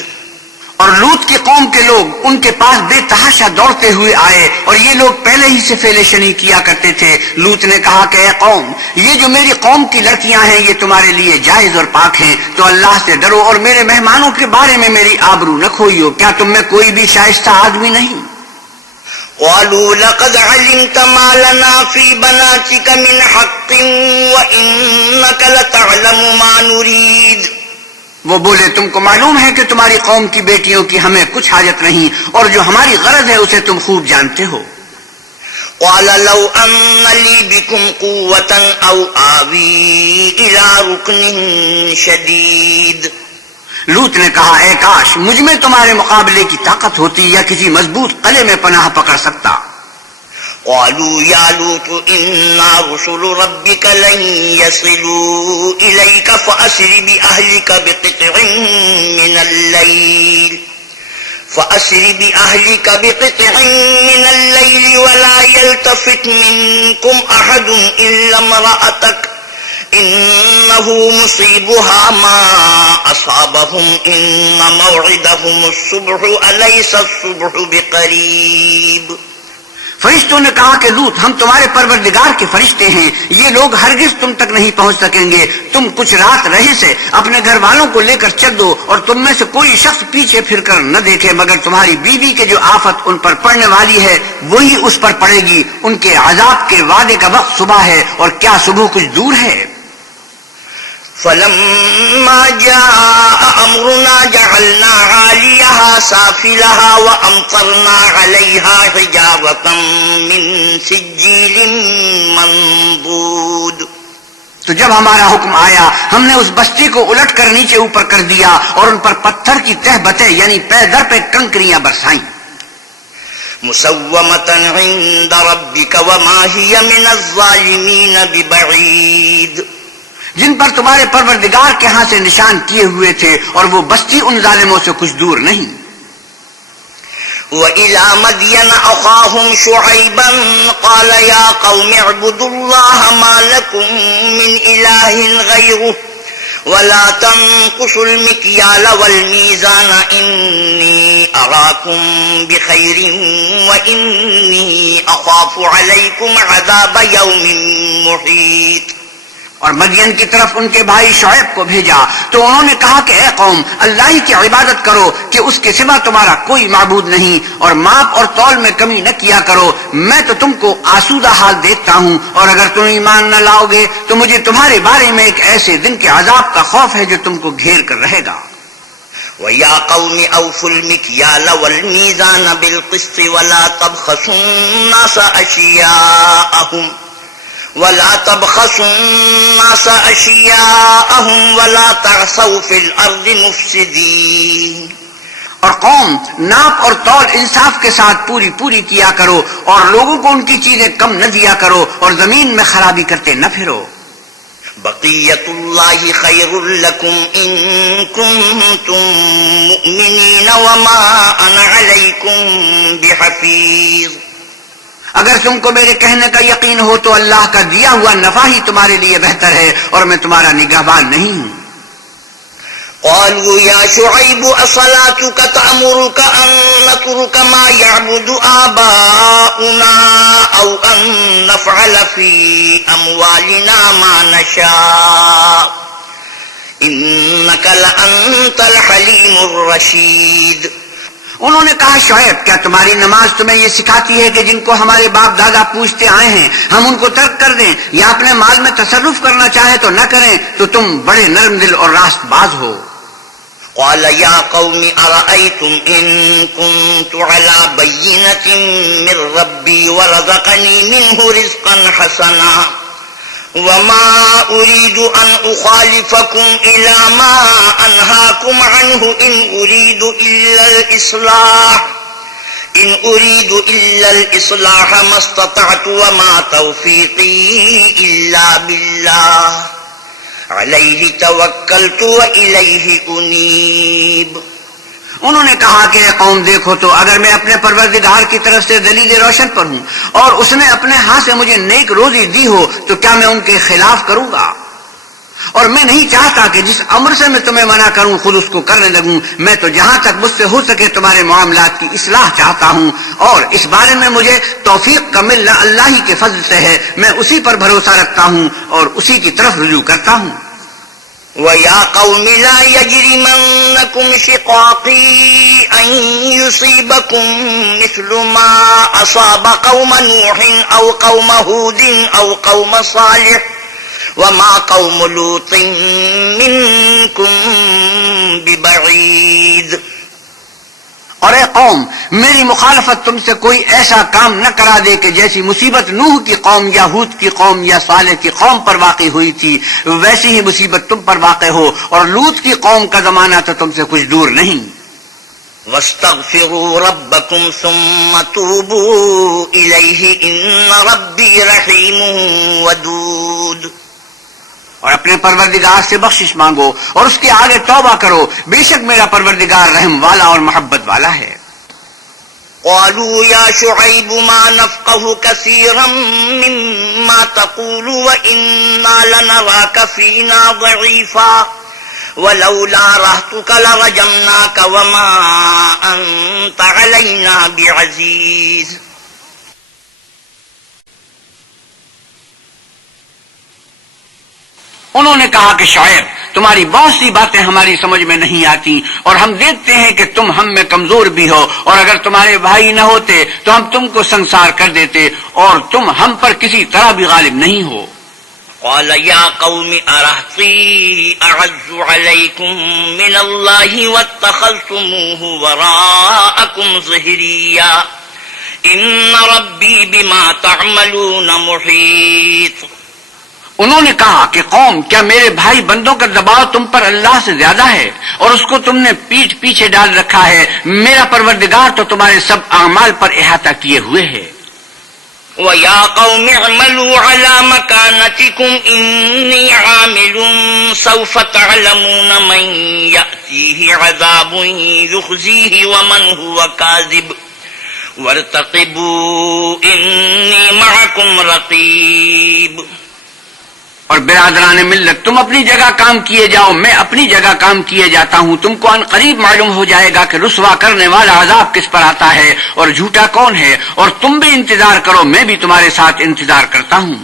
اور لوط کی قوم کے لوگ ان کے پاس بے تحاشا دوڑتے ہوئے آئے اور یہ لوگ پہلے ہی سے فعل شنی کیا کرتے تھے۔ لوط نے کہا کہ اے قوم، یہ جو میری قوم کی لڑکیاں ہیں یہ تمہارے لیے جائز اور پاک ہیں، تو اللہ سے ڈرو اور میرے مہمانوں کے بارے میں میری آبرو نہ کھوئیو، کیا تم میں کوئی بھی شائستہ آدمی نہیں؟ قالوا لقد علمت ما لنا في بناتك من حق وإنك لتعلم ما نريد۔ وہ بولے تم کو معلوم ہے کہ تمہاری قوم کی بیٹیوں کی ہمیں کچھ حاجت نہیں، اور جو ہماری غرض ہے اسے تم خوب جانتے ہو۔ قال لو أن لي بكم قوة أو آوي إلى ركن شديد۔ لوط نے کہا اے کاش مجھ میں تمہارے مقابلے کی طاقت ہوتی یا کسی مضبوط قلعے میں پناہ پکڑ سکتا۔ قالوا يا لوط إنا رسل ربك لن يصلوا إليك فأسر بأهلك بقطع من الليل ولا يلتفت منكم أحد إلا امرأتك إنه مصيبها ما أصابهم إن موعدهم الصبح أليس الصبح بقريب۔ فرشتوں نے کہا کہ لوط ہم تمہارے پروردگار کے فرشتے ہیں، یہ لوگ ہرگز تم تک نہیں پہنچ سکیں گے، تم کچھ رات رہے سے اپنے گھر والوں کو لے کر چل دو اور تم میں سے کوئی شخص پیچھے پھر کر نہ دیکھے مگر تمہاری بیوی کے جو آفت ان پر پڑنے والی ہے وہی اس پر پڑے گی، ان کے عذاب کے وعدے کا وقت صبح ہے اور کیا صبح کچھ دور ہے۔ فلما جاء أمرنا جعلنا عاليها سافلها وأمطرنا عليها حجارة من سجيل منضود. تو جب ہمارا حکم آیا ہم نے اس بستی کو الٹ کر نیچے اوپر کر دیا اور ان پر پتھر کی تہ بتیں یعنی پے در پہ کنکریاں برسائیں. مسومة عند ربك وما هي من الظالمين ببعيد. جن پر تمہارے پروردگار کے ہاں سے نشان کیے ہوئے تھے اور وہ بستی ان ظالموں سے کچھ دور نہیں. وَإِلَى مَدْيَنَ أَخَاهُمْ شُعَيْبًا قَالَ يَا قَوْمِ اعْبُدُوا اللَّهَ مَا لَكُمْ مِنْ إِلَٰهٍ غَيْرُهُ وَلَا تَنقُصُوا الْمِكْيَالَ وَالْمِيزَانَ إِنِّي أَرَاكُمْ بِخَيْرٍ وَإِنِّي أَخَافُ عَلَيْكُمْ عَذَابَ يَوْمٍ مُحِيطٍ. اور مدین کی طرف ان کے بھائی شعیب کو بھیجا تو انہوں نے کہا کہ اے قوم اللہ ہی کی عبادت کرو کہ اس کے سوا تمہارا کوئی معبود نہیں، اور ماپ اور تول میں کمی نہ کیا کرو. میں تو تم کو آسودہ حال دیکھتا ہوں، اور اگر تم ایمان نہ لاؤ گے تو مجھے تمہارے بارے میں ایک ایسے دن کے عذاب کا خوف ہے جو تم کو گھیر کر رہے گا. وَيَا قَوْمِ أَوْفُوا الْمِكْيَالَ وَالْمِيزَانَ بِالْقِسْطِ وَلَا تَبْخَسُوا النَّاسَ أَشِيَاءَهُمْ وَلَا تَعْثَوْا فِي الْأَرْضِ مُفْسِدِينَ. اور قوم ناپ اور تول انصاف کے ساتھ پوری پوری کیا کرو اور لوگوں کو ان کی چیزیں کم نہ دیا کرو اور زمین میں خرابی کرتے نہ پھرو. بقیت اللہ خیر لکم ان کنتم مؤمنین وما انا علیکم بحفیظ. اگر تم کو میرے کہنے کا یقین ہو تو اللہ کا دیا ہوا نفع ہی تمہارے لیے بہتر ہے اور میں تمہارا نگہبان نہیں ہوں. قالوا يا شعيب أصلاتك تأمرك أن نترك ما يعبد آباؤنا أو أن نفعل في أموالنا ما نشاء إنك لأنت الحليم الرشيد. انہوں نے کہا شعیب کیا تمہاری نماز تمہیں یہ سکھاتی ہے کہ جن کو ہمارے باپ دادا پوچھتے آئے ہیں ہم ان کو ترک کر دیں یا اپنے مال میں تصرف کرنا چاہے تو نہ کریں؟ تو تم بڑے نرم دل اور راست باز ہو. قال يا قوم أرأيتم إن كنت على بينة من ربي ورزقني منه رزقا حسنا وما أريد أن أخالفكم إلى ما أنهاكم عنه إن أريد إلا الإصلاح ما استطعت وما توفيقي إلا بالله علیہ توکلت وإلیہ انیب. انہوں نے کہا کہ اے قوم دیکھو تو اگر میں اپنے پروردگار کی طرف سے دلیل روشن پر ہوں اور اس نے اپنے ہاتھ سے مجھے نیک روزی دی ہو تو کیا میں ان کے خلاف کروں گا؟ اور میں نہیں چاہتا کہ جس امر سے میں تمہیں منع کروں خود اس کو کرنے لگوں. میں تو جہاں تک مجھ سے ہو سکے تمہارے معاملات کی اصلاح چاہتا ہوں اور اس بارے میں مجھے توفیق کا ملنا اللہ ہی کے فضل سے ہے. میں اسی پر بھروسہ رکھتا ہوں اور اسی کی طرف رجوع کرتا ہوں. وَيَا قَوْمِ لَا يَجْرِمَنَّكُمْ شِقَاقِي أَن يُصِيبَكُم مِّثْلُ مَا أَصَابَ قَوْمَ نُوحٍ أَوْ قَوْمَ هُودٍ أَوْ قَوْمَ صَالِحٍ وَمَا قَوْمُ لُوطٍ مِّنكُم بِبَعِيدٍ. اور اے قوم میری مخالفت تم سے کوئی ایسا کام نہ کرا دے کہ جیسی مصیبت نوح کی قوم یا ہود کی قوم یا صالح کی قوم پر واقع ہوئی تھی ویسی ہی مصیبت تم پر واقع ہو. اور لوط کی قوم کا زمانہ تو تم سے کچھ دور نہیں. وَاسْتَغْفِرُوا رَبَّكُمْ ثُمَّ تُوبُوا إِلَيْهِ إِنَّ رَبِّي رَحِيمٌ وَدُودٌ. اور اپنے پروردگار سے بخشش مانگو اور اس کے آگے توبہ کرو، بے شک میرا پروردگار رحم والا اور محبت والا ہے. قالوا يا شعيب ما نفقه كثيرا مما تقول وإنا لنراك فينا ضعيفا ولولا رهتك لرجمناك وما أنت علينا بعزيز. انہوں نے کہا کہ شعیب تمہاری بہت سی باتیں ہماری سمجھ میں نہیں آتی اور ہم دیکھتے ہیں کہ تم ہم میں کمزور بھی ہو، اور اگر تمہارے بھائی نہ ہوتے تو ہم تم کو سنسار کر دیتے اور تم ہم پر کسی طرح بھی غالب نہیں ہو. قال يا قوم أرهطي أعز عليكم من الله واتخذتموه وراءكم ظهريا إن ربي بما تعملون محيط. انہوں نے کہا کہ قوم، کیا میرے بھائی بندوں کا دباؤ تم پر اللہ سے زیادہ ہے اور اس کو تم نے پیٹھ پیچھے ڈال رکھا ہے؟ میرا پروردگار تو تمہارے سب اعمال پر احاطہ کیے ہوئے ہے. وَيَا قَوْمِ اعْمَلُوا عَلَى مَكَانَتِكُمْ إِنِّي عَامِلٌ سَوْفَ تَعْلَمُونَ مَنْ يَأْتِيهِ عَذَابٌ يُخْزِيهِ وَمَنْ هُوَ كَاذِبٌ وَارْتَقِبُوا إِنِّي مَعَكُمْ رَقِيبٌ. اور برادران ملت، تم اپنی جگہ کام کیے جاؤ، میں اپنی جگہ کام کیے جاتا ہوں. تم کو ان قریب معلوم ہو جائے گا کہ رسوا کرنے والا عذاب کس پر آتا ہے اور جھوٹا کون ہے، اور تم بھی انتظار کرو، میں بھی تمہارے ساتھ انتظار کرتا ہوں.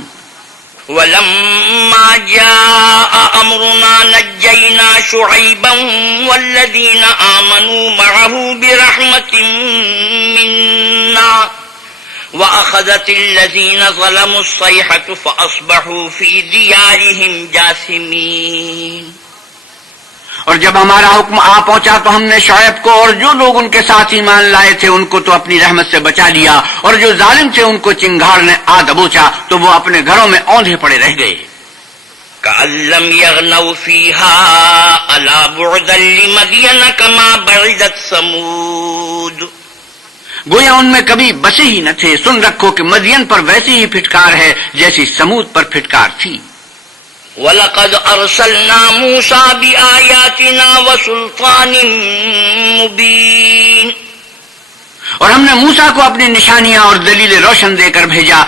وَلَمَّا جَاءَ أَمْرُنَا نَجَّيْنَا شُعَيْبًا وَالَّذِينَ آمَنُوا مَعَهُ بِرَحْمَةٍ مِنَّا وَأَخَذَتِ الَّذِينَ ظَلَمُوا الصَّيْحَةُ فَأَصْبَحُوا فِي دِيَارِهِمْ جَاثِمِينَ. اور جب ہمارا حکم آ پہنچا تو ہم نے شعیب کو اور جو لوگ ان کے ساتھ ایمان لائے تھے ان کو تو اپنی رحمت سے بچا لیا، اور جو ظالم تھے ان کو چنگھاڑ نے آ دبوچا تو وہ اپنے گھروں میں اوندھے پڑے رہ گئے. كَأَن لَّمْ يَغْنَوْا فِيهَا أَلَا بُعْدًا لِّمَدْيَنَ كَمَا بَعِدَتْ ثَمُودُ. گویا ان میں کبھی بسے ہی نہ تھے. سن رکھو کہ مدین پر ویسی ہی پھٹکار ہے جیسی سمود پر پھٹکار تھی. وَلَقَدْ أَرْسَلْنَا مُوسَىٰ بِآيَاتِنَا وَسُلْطَانٍ مُّبِينٍ. اور ہم نے موسیٰ کو اپنی نشانیاں اور دلیل روشن دے کر بھیجا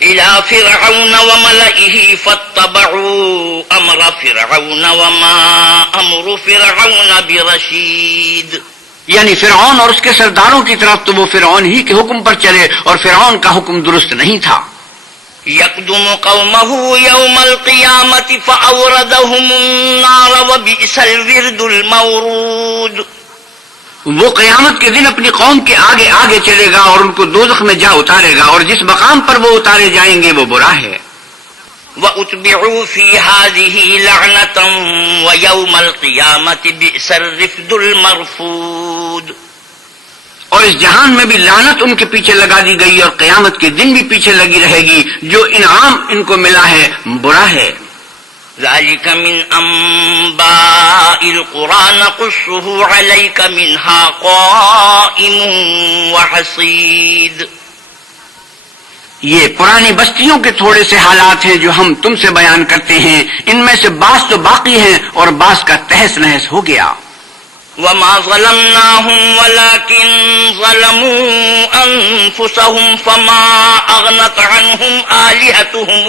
إِلَىٰ فِرْعَوْنَ وَمَلَئِهِ فَاتَّبَعُوا أَمْرَ فِرْعَوْنَ وَمَا أَمْرُ فِرْعَوْنَ بِرَشِيدٍ. یعنی فرعون اور اس کے سرداروں کی طرف تو وہ فرعون ہی کے حکم پر چلے اور فرعون کا حکم درست نہیں تھا. يَقْدُمُ قَوْمَهُ يَوْمَ الْقِيَامَةِ فَأَوْرَدَهُمُ النَّارَ وَبِئْسَ الْوِرْدُ الْمَوْرُودُ. وہ قیامت کے دن اپنی قوم کے آگے آگے چلے گا اور ان کو دوزخ میں جا اتارے گا، اور جس مقام پر وہ اتارے جائیں گے وہ برا ہے. وَأُتْبِعُوا فِي هَٰذِهِ لَعْنَةً وَيَوْمَ الْقِيَامَةِ بِئْسَ الرِّفْدُ الْمَرْفُودُ. اور اس جہان میں بھی لعنت ان کے پیچھے لگا دی گئی اور قیامت کے دن بھی پیچھے لگی رہے گی. جو انعام ان کو ملا ہے برا ہے. ذَلِكَ مِنْ أَنبَاءِ الْقُرَىٰ نَقُصُّهُ عَلَيْكَ مِنْهَا قَائِمٌ وَحَصِيدٌ. یہ پرانی بستیوں کے تھوڑے سے حالات ہیں جو ہم تم سے بیان کرتے ہیں. ان میں سے بعض تو باقی ہیں اور بعض کا تہس نہس ہو گیا. وَمَا ظَلَمْنَاهُمْ وَلَٰكِن ظَلَمُوا أَنفُسَهُمْ فَمَا أَغْنَتْ عَنْهُمْ آلِهَتُهُمُ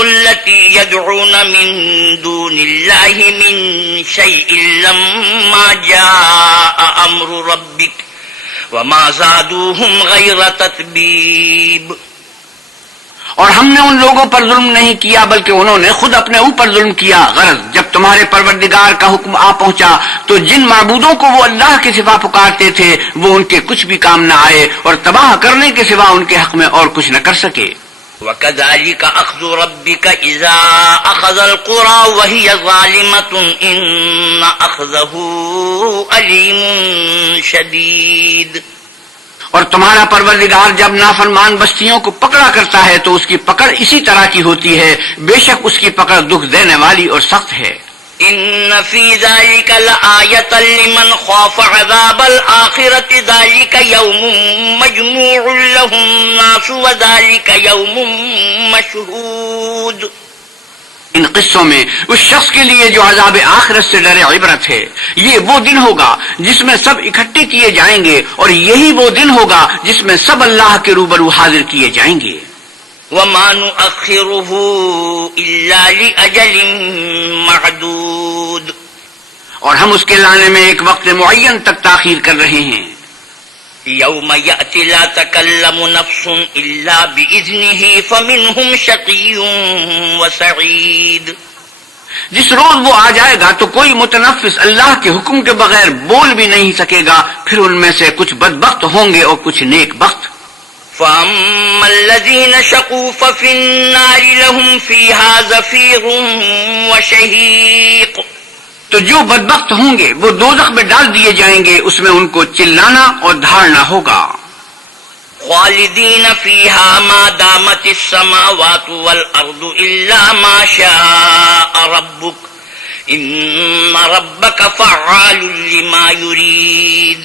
الَّتِي يَدْعُونَ مِن دُونِ اللَّهِ مِن شَيْءٍ لَّمَّا جَاءَ أَمْرُ رَبِّكَ وَمَا زَادُوهُمْ غَيْرَ تَتْبِيبٍ. اور ہم نے ان لوگوں پر ظلم نہیں کیا بلکہ انہوں نے خود اپنے اوپر ظلم کیا. غرض جب تمہارے پروردگار کا حکم آ پہنچا تو جن معبودوں کو وہ اللہ کے سوا پکارتے تھے وہ ان کے کچھ بھی کام نہ آئے اور تباہ کرنے کے سوا ان کے حق میں اور کچھ نہ کر سکے. وَكَذَٰلِكَ أَخْذُ رَبِّكَ إِذَا أَخَذَ الْقُرَىٰ وَهِيَ ظَالِمَةٌ إِنَّ أَخْذَهُ أَلِيمٌ شَدِيدٌ. اور تمہارا پروردگار جب نافرمان بستیوں کو پکڑا کرتا ہے تو اس کی پکڑ اسی طرح کی ہوتی ہے. بے شک اس کی پکڑ دکھ دینے والی اور سخت ہے. إِنَّ فِي ذَلِكَ لَآيَةً لِمَنْ خَافَ عَذَابَ الْآخِرَةِ ذَلِكَ يَوْمٌ مَّجْمُوعٌ لَّهُ النَّاسُ وَذَلِكَ يَوْمٌ مَّشْهُودٌ. ان قصوں میں اس شخص کے لیے جو عذاب آخرت سے ڈرے عبرت ہے. یہ وہ دن ہوگا جس میں سب اکٹھے کیے جائیں گے اور یہی وہ دن ہوگا جس میں سب اللہ کے روبرو حاضر کیے جائیں گے. وَمَا نُؤَخِّرُهُ إِلَّا لِأَجَلٍ مَّعْدُودٍ. اور ہم اس کے لانے میں ایک وقت معین تک تاخیر کر رہے ہیں. يَوْمَ يَأْتِ لَا تَكَلَّمُ نَفْسٌ إِلَّا بِإِذْنِهِ فَمِنْهُمْ شَقِيٌّ وَسَعِيدٌ. جس روز وہ آ جائے گا تو کوئی متنفس اللہ کے حکم کے بغیر بول بھی نہیں سکے گا، پھر ان میں سے کچھ بدبخت ہوں گے اور کچھ نیک بخت۔ فَأَمَّا الَّذِينَ شَقُوا فَفِي النَّارِ لَهُمْ فِيهَا زَفِيرٌ وَشَهِيقٌ، تو جو بدبخت ہوں گے وہ دوزخ میں ڈال دیے جائیں گے، اس میں ان کو چلانا اور دھاڑنا ہوگا۔ خالدین فیہا ما دامت السماوات والارض الا ما شاء ربک ان ربک فعال لما یرید،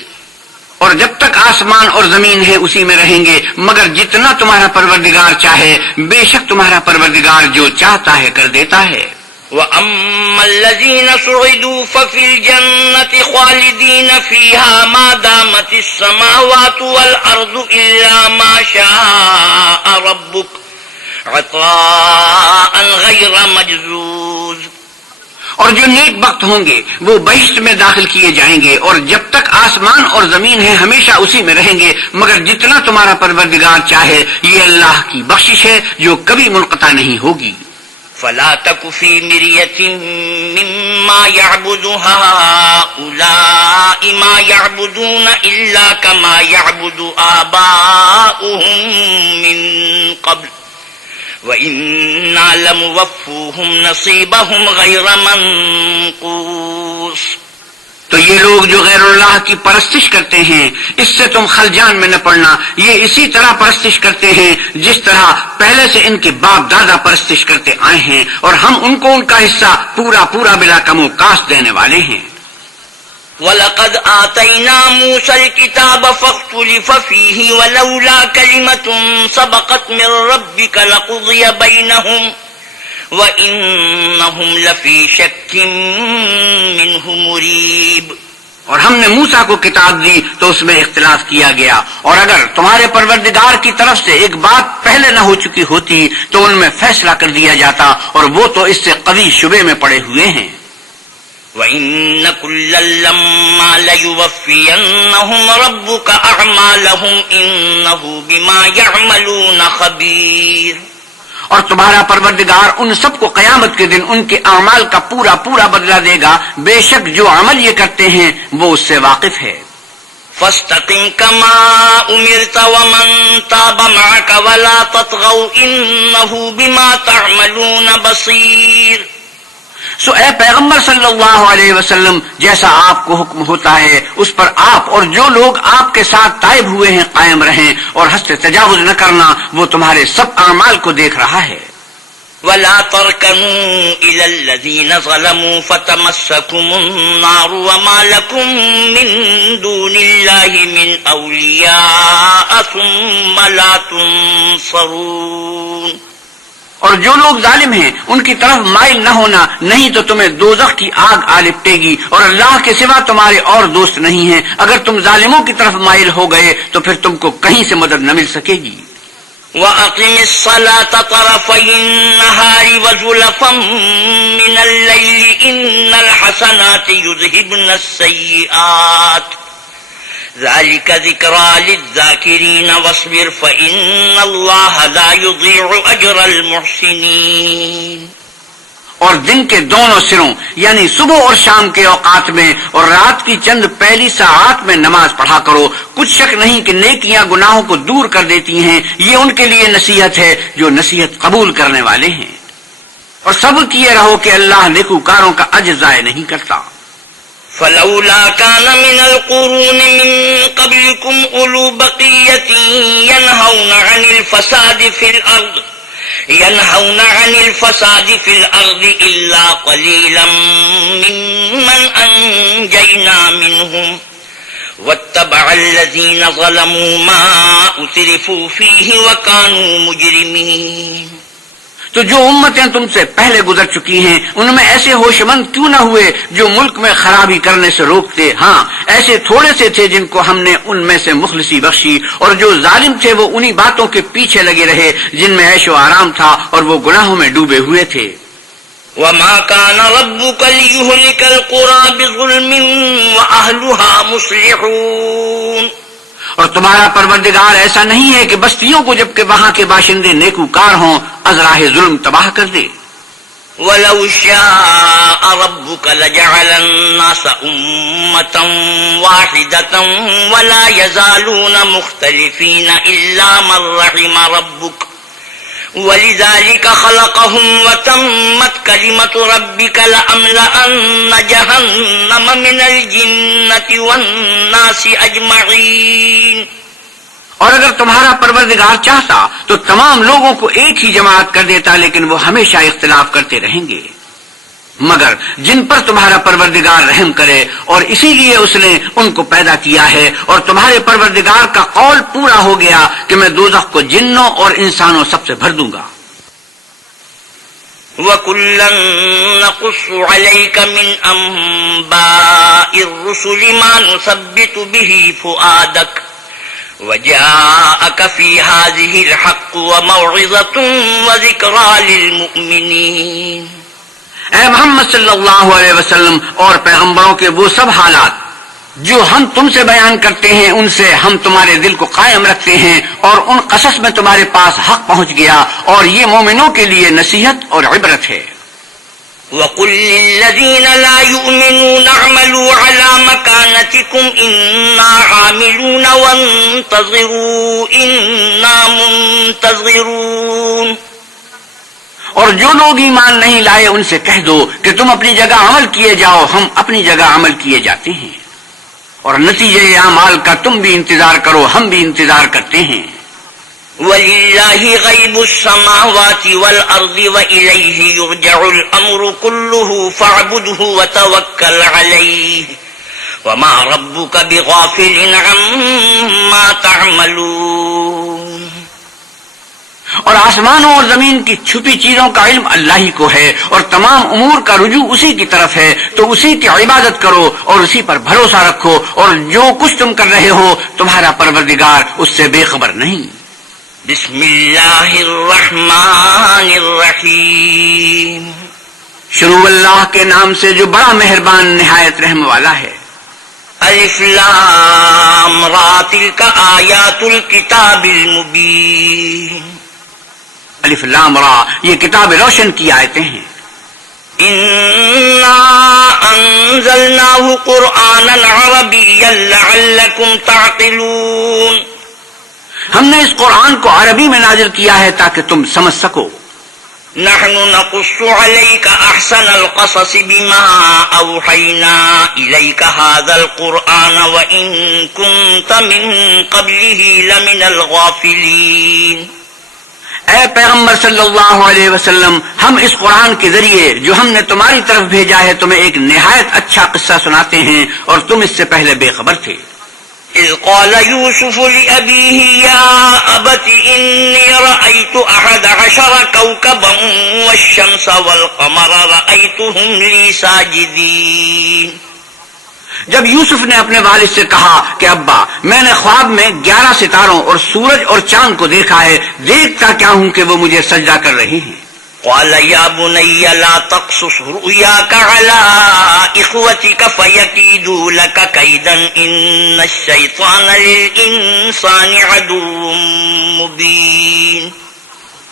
اور جب تک آسمان اور زمین ہے اسی میں رہیں گے مگر جتنا تمہارا پروردگار چاہے، بے شک تمہارا پروردگار جو چاہتا ہے کر دیتا ہے۔ وَأَمَّا الَّذِينَ سُعِدُوا فَفِي الْجَنَّةِ خَالِدِينَ فِيهَا مَا دَامَتِ السَّمَاوَاتُ وَالْأَرْضُ إِلَّا مَا شَاءَ رَبُّكَ عَطَاءً غَيْرَ مَجْذُوذٍ، اور جو نیک بخت ہوں گے وہ بہشت میں داخل کیے جائیں گے، اور جب تک آسمان اور زمین ہے ہمیشہ اسی میں رہیں گے مگر جتنا تمہارا پروردگار چاہے، یہ اللہ کی بخشش ہے جو کبھی منقطع نہیں ہوگی۔ فلا تك في مرية مما يعبد هؤلاء ما يعبدون إلا كما يعبد آباؤهم من قبل وإنا لموفوهم نصيبهم غير منقوص۔ تو یہ لوگ جو غیر اللہ کی پرستش کرتے ہیں اس سے تم خلجان میں نہ پڑنا، یہ اسی طرح پرستش کرتے ہیں جس طرح پہلے سے ان کے باپ دادا پرستش کرتے آئے ہیں، اور ہم ان کو ان کا حصہ پورا پورا بلا کم و کاست دینے والے ہیں۔ وَلَقَدْ آتَيْنَا مُوسَى الْكِتَابَ فَاخْتُلِفَ فِيهِ وَلَوْلَا كَلِمَةٌ سَبَقَتْ مِنْ رَبِّكَ لَقُضِيَ بَيْنَهُمْ وَإِنَّهُمْ لَفِي شَكٍّ مِّنْهُ مُرِيبٍ۔ اور ہم نے موسیٰ کو کتاب دی تو اس میں اختلاف کیا گیا، اور اگر تمہارے پروردگار کی طرف سے ایک بات پہلے نہ ہو چکی ہوتی تو ان میں فیصلہ کر دیا جاتا، اور وہ تو اس سے قوی شبے میں پڑے ہوئے ہیں۔ وَإِنَّ كُلًّا لَّمَّا لَيُوَفِّيَنَّهُمْ رَبُّكَ أَعْمَالَهُمْ إِنَّهُ بِمَا يَعْمَلُونَ خَبِيرٌ، اور تمہارا پروردگار ان سب کو قیامت کے دن ان کے اعمال کا پورا پورا بدلہ دے گا، بے شک جو عمل یہ کرتے ہیں وہ اس سے واقف ہے۔ فَاسْتَقِمْ كَمَا أُمِرْتَ وَمَنْ تَابَ مَعَكَ وَلَا تَطْغَوْا إِنَّهُ بِمَا تَعْمَلُونَ بَصِيرٌ۔ سو اے پیغمبر صلی اللہ علیہ وسلم، جیسا آپ کو حکم ہوتا ہے اس پر آپ اور جو لوگ آپ کے ساتھ تائب ہوئے ہیں قائم رہیں، اور حد سے تجاوز نہ کرنا، وہ تمہارے سب اعمال کو دیکھ رہا ہے۔ وَلَا تَرْكَنُوا إِلَى الَّذِينَ ظَلَمُوا فَتَمَسَّكُمُ النَّارُ وَمَا لَكُم مِّن دُونِ اللَّهِ مِنْ أَوْلِيَاءَ ثُمَّ لَا تُنصَرُونَ۔ اور جو لوگ ظالم ہیں ان کی طرف مائل نہ ہونا، نہیں تو تمہیں دوزخ کی آگ آ لپٹے گی، اور اللہ کے سوا تمہارے اور دوست نہیں ہیں۔ اگر تم ظالموں کی طرف مائل ہو گئے تو پھر تم کو کہیں سے مدد نہ مل سکے گی۔ وَأَقِمِ الصَّلَاةَ طَرَفَيِ النَّهَارِ وَزُلَفًا مِّنَ اللَّيْلِ إِنَّ الْحَسَنَاتِ يُذْهِبْنَ السَّيِّئَاتِ ذَلِكَ ذِكْرَى لِلذَّاكِرِينَ وَاصْبِرْ فَإِنَّ اللَّهَ لَا يُضِيعُ أَجْرَ الْمُحْسِنِينَ۔ اور دن کے دونوں سروں یعنی صبح اور شام کے اوقات میں اور رات کی چند پہلی ساعات میں نماز پڑھا کرو، کچھ شک نہیں کہ نیکیاں گناہوں کو دور کر دیتی ہیں، یہ ان کے لیے نصیحت ہے جو نصیحت قبول کرنے والے ہیں۔ اور صبر کیے رہو کہ اللہ نیکوکاروں کا اجر ضائع نہیں کرتا۔ فلولا كان من القرون من قبلكم أولو بقية ينهون عن الفساد في الأرض إلا قليلا ممن أنجينا منهم واتبع الذين ظلموا ما أترفوا فيه وكانوا مجرمين۔ تو جو امتیں تم سے پہلے گزر چکی ہیں ان میں ایسے ہوش مند کیوں نہ ہوئے جو ملک میں خرابی کرنے سے روکتے؟ ہاں ایسے تھوڑے سے تھے جن کو ہم نے ان میں سے مخلصی بخشی، اور جو ظالم تھے وہ انہی باتوں کے پیچھے لگے رہے جن میں عیش و آرام تھا، اور وہ گناہوں میں ڈوبے ہوئے تھے۔ وَمَا كَانَ رَبُّكَ لِيُهْلِكَ الْقُرَى بِظُلْمٍ وَأَهْلُهَا مُصْلِحُونَ۔ اور تمہارا پروردگار ایسا نہیں ہے کہ بستیوں کو جبکہ وہاں کے باشندے نیکوکار ہوں از راہ ظلم تباہ کر دے۔ وَلَوْ شَاءَ رَبُّكَ لَجَعَلَ النَّاسَ أُمَّةً وَاحِدَةً وَلَا يَزَالُونَ مُخْتَلِفِينَ إِلَّا مَن رَّحِمَ رَبُّكَ وَلِذَلِكَ خَلَقَهُمْ وَتَمَّتْ كَلِمَةُ رَبِّكَ لَأَمْلَأَنَّ جَهَنَّمَ مِنَ الْجِنَّةِ وَالنَّاسِ أَجْمَعِينَ۔ اور اگر تمہارا پروردگار چاہتا تو تمام لوگوں کو ایک ہی جماعت کر دیتا، لیکن وہ ہمیشہ اختلاف کرتے رہیں گے، مگر جن پر تمہارا پروردگار رحم کرے، اور اسی لیے اس نے ان کو پیدا کیا ہے۔ اور تمہارے پروردگار کا قول پورا ہو گیا کہ میں دوزخ کو جنوں اور انسانوں سب سے بھر دوں گا۔ وَكُلًّا نَّقُصُّ عَلَيْكَ مِنْ أَنبَاءِ الرُّسُلِ مَا نُثَبِّتُ بِهِ فُؤَادَكَ وَجَاءَكَ فِي هَٰذِهِ الْحَقُّ وَمَوْعِظَةٌ وَذِكْرَىٰ لِلْمُؤْمِنِينَ۔ اے محمد صلی اللہ علیہ وسلم اور پیغمبروں کے وہ سب حالات جو ہم تم سے بیان کرتے ہیں، ان سے ہم تمہارے دل کو قائم رکھتے ہیں، اور ان قصص میں تمہارے پاس حق پہنچ گیا، اور یہ مومنوں کے لیے نصیحت اور عبرت ہے۔ وَقُل لِّلَّذِينَ لَا يُؤْمِنُونَ اعْمَلُوا عَلَىٰ مَكَانَتِكُمْ إِنَّا عَامِلُونَ وَانتَظِرُوا إِنَّا مُنتَظِرُونَ۔ اور جو لوگ ایمان نہیں لائے ان سے کہہ دو کہ تم اپنی جگہ عمل کیے جاؤ، ہم اپنی جگہ عمل کیے جاتے ہیں، اور نتیجے اعمال کا تم بھی انتظار کرو، ہم بھی انتظار کرتے ہیں۔ وَلِلَّهِ غَيْبُ السَّمَاوَاتِ وَالْأَرْضِ وَإِلَيْهِ يُرْجَعُ الْأَمْرُ كُلُّهُ فَاعْبُدْهُ وَتَوَكَّلْ عَلَيْهِ وَمَا رَبُّكَ بِغَافِلٍ عَمَّا تَعْمَلُونَ۔ اور آسمانوں اور زمین کی چھپی چیزوں کا علم اللہ ہی کو ہے، اور تمام امور کا رجوع اسی کی طرف ہے، تو اسی کی عبادت کرو اور اسی پر بھروسہ رکھو، اور جو کچھ تم کر رہے ہو تمہارا پروردگار اس سے بے خبر نہیں۔ بسم اللہ الرحمن الرحیم۔ شروع اللہ کے نام سے جو بڑا مہربان نہایت رحم والا ہے۔ الف لام را تلک آیات الکتاب المبین۔ الف لام را یہ کتاب روشن کی آیتیں ہیں۔ انا انزلناه قرآنا عربیا لعلکم تعقلون۔ ہم نے اس قرآن کو عربی میں نازل کیا ہے تاکہ تم سمجھ سکو۔ نحن نقص عليك احسن القصص بما اوحينا اليك هذا القرآن وان كنت من قبله لمن الغافلين۔ اے پیغمبر صلی اللہ علیہ وسلم، ہم اس قرآن کے ذریعے جو ہم نے تمہاری طرف بھیجا ہے تمہیں ایک نہایت اچھا قصہ سناتے ہیں، اور تم اس سے پہلے بے خبر تھے۔ اذ قال يوسف لأبيه يا أبت إني رأيت 11 كوكبا والشمس والقمر رأيتهم لي ساجدين۔ جب یوسف نے اپنے والد سے کہا کہ ابا، میں نے خواب میں 11 ستاروں اور سورج اور چاند کو دیکھا ہے، دیکھتا کیا ہوں کہ وہ مجھے سجدہ کر رہے ہیں۔ قال يا بني لا تقصص رؤياك على إخوتك فيكيدوا لك كيدا إن الشيطان للإنسان عدو مبين۔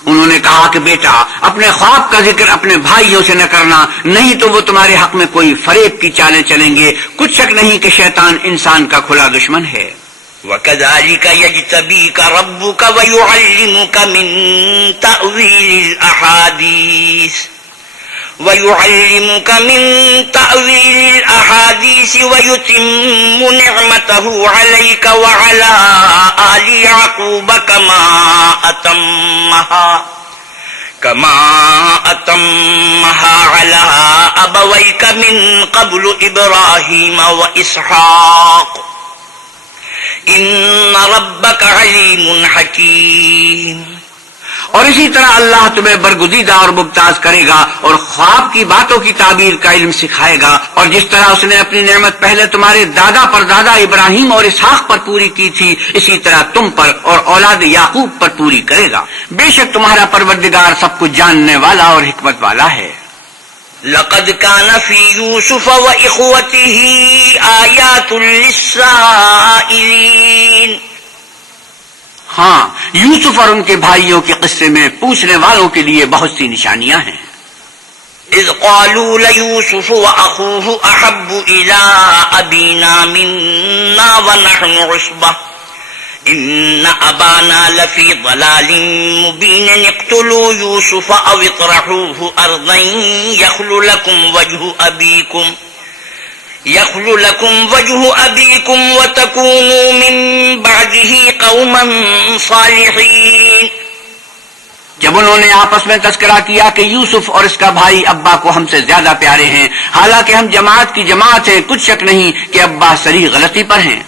انہوں نے کہا کہ بیٹا، اپنے خواب کا ذکر اپنے بھائیوں سے نہ کرنا، نہیں تو وہ تمہارے حق میں کوئی فریب کی چالیں چلیں گے، کچھ شک نہیں کہ شیطان انسان کا کھلا دشمن ہے۔ وَكَذَلِكَ يَجْتَبِيكَ رَبُّكَ وَيُعَلِّمُكَ مِن تَأْوِيلِ الْأَحَادِيثِ وَيُتِمُّ نِعْمَتَهُ عَلَيْكَ وَعَلَى آلِ يَعْقُوبَ كما أتمها على أبويك من قبل إبراهيم وإسحاق إن ربك عليم حكيم۔ اور اسی طرح اللہ تمہیں برگزیدہ اور ممتاز کرے گا اور خواب کی باتوں کی تعبیر کا علم سکھائے گا، اور جس طرح اس نے اپنی نعمت پہلے تمہارے دادا پر دادا ابراہیم اور اسحاق پر پوری کی تھی، اسی طرح تم پر اور اولاد یعقوب پر پوری کرے گا۔ بے شک تمہارا پروردگار سب کچھ جاننے والا اور حکمت والا ہے۔ لقد كان في يوسف وإخوته آيات للسائلين۔ ہاں، یوسف اور ان کے بھائیوں کے قصے میں پوچھنے والوں کے لیے بہت سی نشانیاں ہیں۔ إذ قالوا ليوسف وأخوه أحب إلى أبينا منا ونحن عصبة إن أبانا لفي ضلال مبين اقتلوا يوسف أو اطرحوه أرضا يخل لكم وجه أبيكم وتكونوا من بعده قوما صالحين. جب انہوں نے آپس میں تذکرہ کیا کہ یوسف اور اس کا بھائی ابا کو ہم سے زیادہ پیارے ہیں، حالانکہ ہم جماعت کی جماعت ہیں، کچھ شک نہیں کہ ابا صریح غلطی پر ہیں،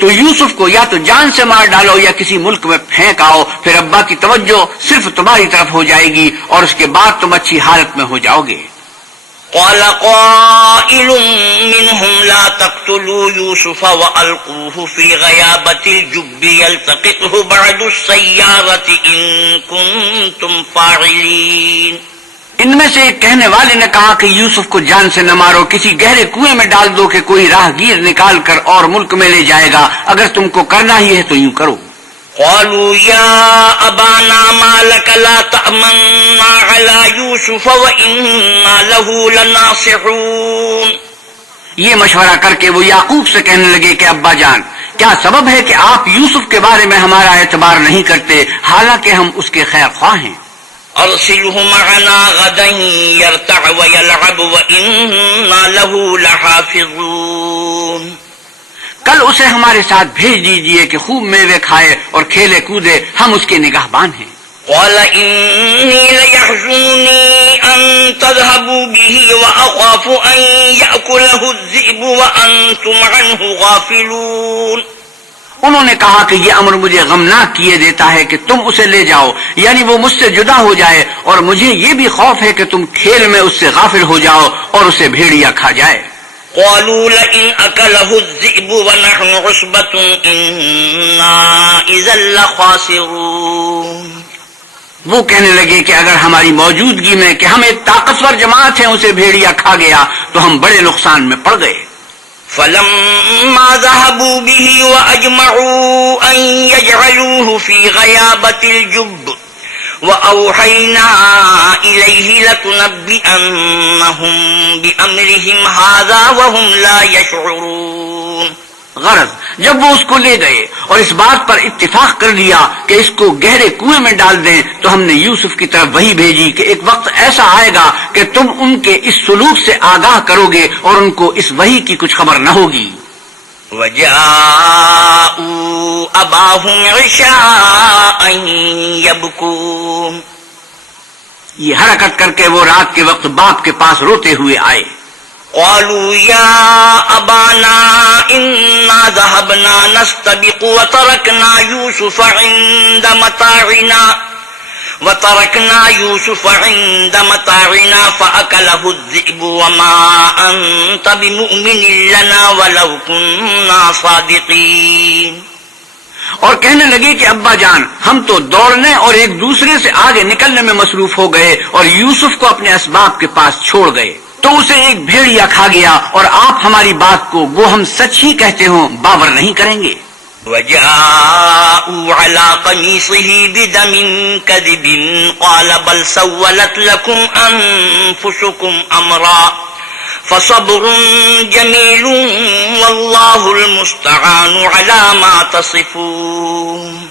تو یوسف کو یا تو جان سے مار ڈالو یا کسی ملک میں پھینک آؤ، پھر ابا کی توجہ صرف تمہاری طرف ہو جائے گی اور اس کے بعد تم اچھی حالت میں ہو جاؤ گے. قال قائل منهم لا تقتلوا يوسف وألقوه في غيابة الجب يلتقطه بعض السيارة إن كنتم فاعلين. ان میں سے ایک کہنے والے نے کہا کہ یوسف کو جان سے نہ مارو، کسی گہرے کنویں میں ڈال دو کہ کوئی راہ گیر نکال کر اور ملک میں لے جائے گا، اگر تم کو کرنا ہی ہے تو یوں کرو. قالوا يا أبانا ما لك لا تأمنا على يوسف وإنا له لناصحون. یہ مشورہ کر کے وہ یعقوب سے کہنے لگے کہ ابا جان، کیا سبب ہے کہ آپ یوسف کے بارے میں ہمارا اعتبار نہیں کرتے، حالانکہ ہم اس کے خیر خواہ ہیں. أرسله معنا غدا يرتع ويلعب وإنا له لحافظون. کل اسے ہمارے ساتھ بھیج دیجئے کہ خوب میوے کھائے اور کھیلے کودے، ہم اس کے نگہبان ہیں. قال إني ليحزنني أن تذهبوا به وأخاف أن يأكله الذئب وأنتم عنه غافلون. انہوں نے کہا کہ یہ امر مجھے غمناک کیے دیتا ہے کہ تم اسے لے جاؤ، یعنی وہ مجھ سے جدا ہو جائے، اور مجھے یہ بھی خوف ہے کہ تم کھیل میں اس سے غافل ہو جاؤ اور اسے بھیڑیا کھا جائے. قالوا لئن أكله الذئب ونحن عصبة إنا إذا لخاسرون. وہ کہنے لگے کہ اگر ہماری موجودگی میں کہ ہم ایک طاقتور جماعت ہیں اسے بھیڑیا کھا گیا تو ہم بڑے نقصان میں پڑ گئے. فلما ذهبوا به وأجمعوا أن يجعلوه في غيابة الجب وأوحينا إليه لتنبئنهم بأمرهم هذا وهم لا يشعرون. غرض جب وہ اس کو لے گئے اور اس بات پر اتفاق کر لیا کہ اس کو گہرے کنویں میں ڈال دیں، تو ہم نے یوسف کی طرف وحی بھیجی کہ ایک وقت ایسا آئے گا کہ تم ان کے اس سلوک سے آگاہ کرو گے اور ان کو اس وحی کی کچھ خبر نہ ہوگی. وجاءوا أباهم عشاء يبكون. یہ حرکت کر کے وہ رات کے وقت باپ کے پاس روتے ہوئے آئے. قالوا يا أبانا إنا ذهبنا نستبق وتركنا يوسف عند متاعنا فأكله الذئب وما أنت بمؤمن لنا ولو كنا صادقين. اور کہنے لگے کہ ابا جان، ہم تو دوڑنے اور ایک دوسرے سے آگے نکلنے میں مصروف ہو گئے اور یوسف کو اپنے اسباب کے پاس چھوڑ گئے، تو اسے ایک بھیڑیا کھا گیا، اور آپ ہماری بات کو وہ ہم سچ ہی کہتے ہوں باور نہیں کریں گے. وجاءوا على قميصه بدم كذب قال بل سولت لكم أنفسكم أمرا فصبر جميل والله المستعان على ما تصفون.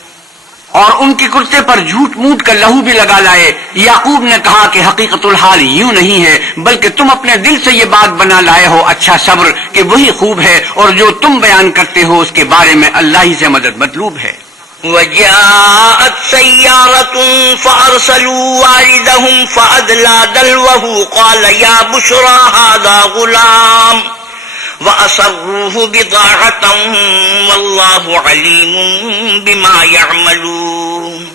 اور ان کے کرتے پر جھوٹ موٹ کر لہو بھی لگا لائے. یعقوب نے کہا کہ حقیقت الحال یوں نہیں ہے، بلکہ تم اپنے دل سے یہ بات بنا لائے ہو اچھا صبر کہ وہی خوب ہے، اور جو تم بیان کرتے ہو اس کے بارے میں اللہ ہی سے مدد مطلوب ہے. وجاءت سيارة فأرسلوا واردهم فأدلى دلوه قال يا بشرى هذا غلام وأسروه بضاعة والله عليم بما يعملون.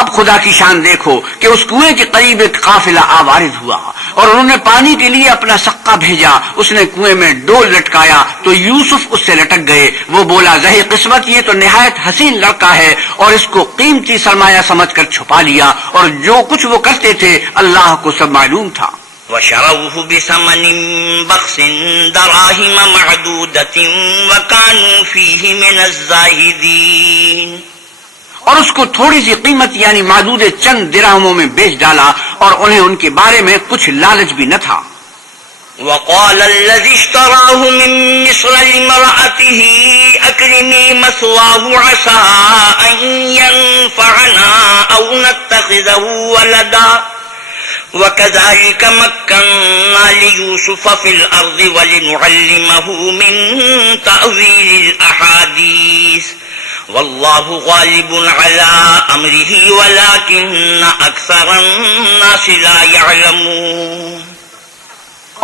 اب خدا کی شان دیکھو کہ اس کنویں کے قریب ایک قافلہ آوارد ہوا اور انہوں نے پانی کے لیے اپنا سقا بھیجا. اس نے کنویں میں ڈول لٹکایا تو یوسف اس سے لٹک گئے. وہ بولا زہی قسمت، یہ تو نہایت حسین لڑکا ہے، اور اس کو قیمتی سرمایہ سمجھ کر چھپا لیا، اور جو کچھ وہ کرتے تھے اللہ کو سب معلوم تھا. وشروه بثمن بخس دراهم معدودة وكانوا فيه من الزاهدين. اور اس کو تھوڑی سی قیمت یعنی معدود چند درہموں میں بیچ ڈالا اور انہیں ان کے بارے میں کچھ لالچ بھی نہ تھا۔ وقال الذي اشتراه من مصر لامرأته أكرمي مثواه عسى أن ينفعنا أو نتخذه ولدا وكذلك مكنا ليوسف في الأرض ولنعلمه من تأويل الأحاديث والله غالب على أمره ولكن أكثر الناس لا يعلمون۔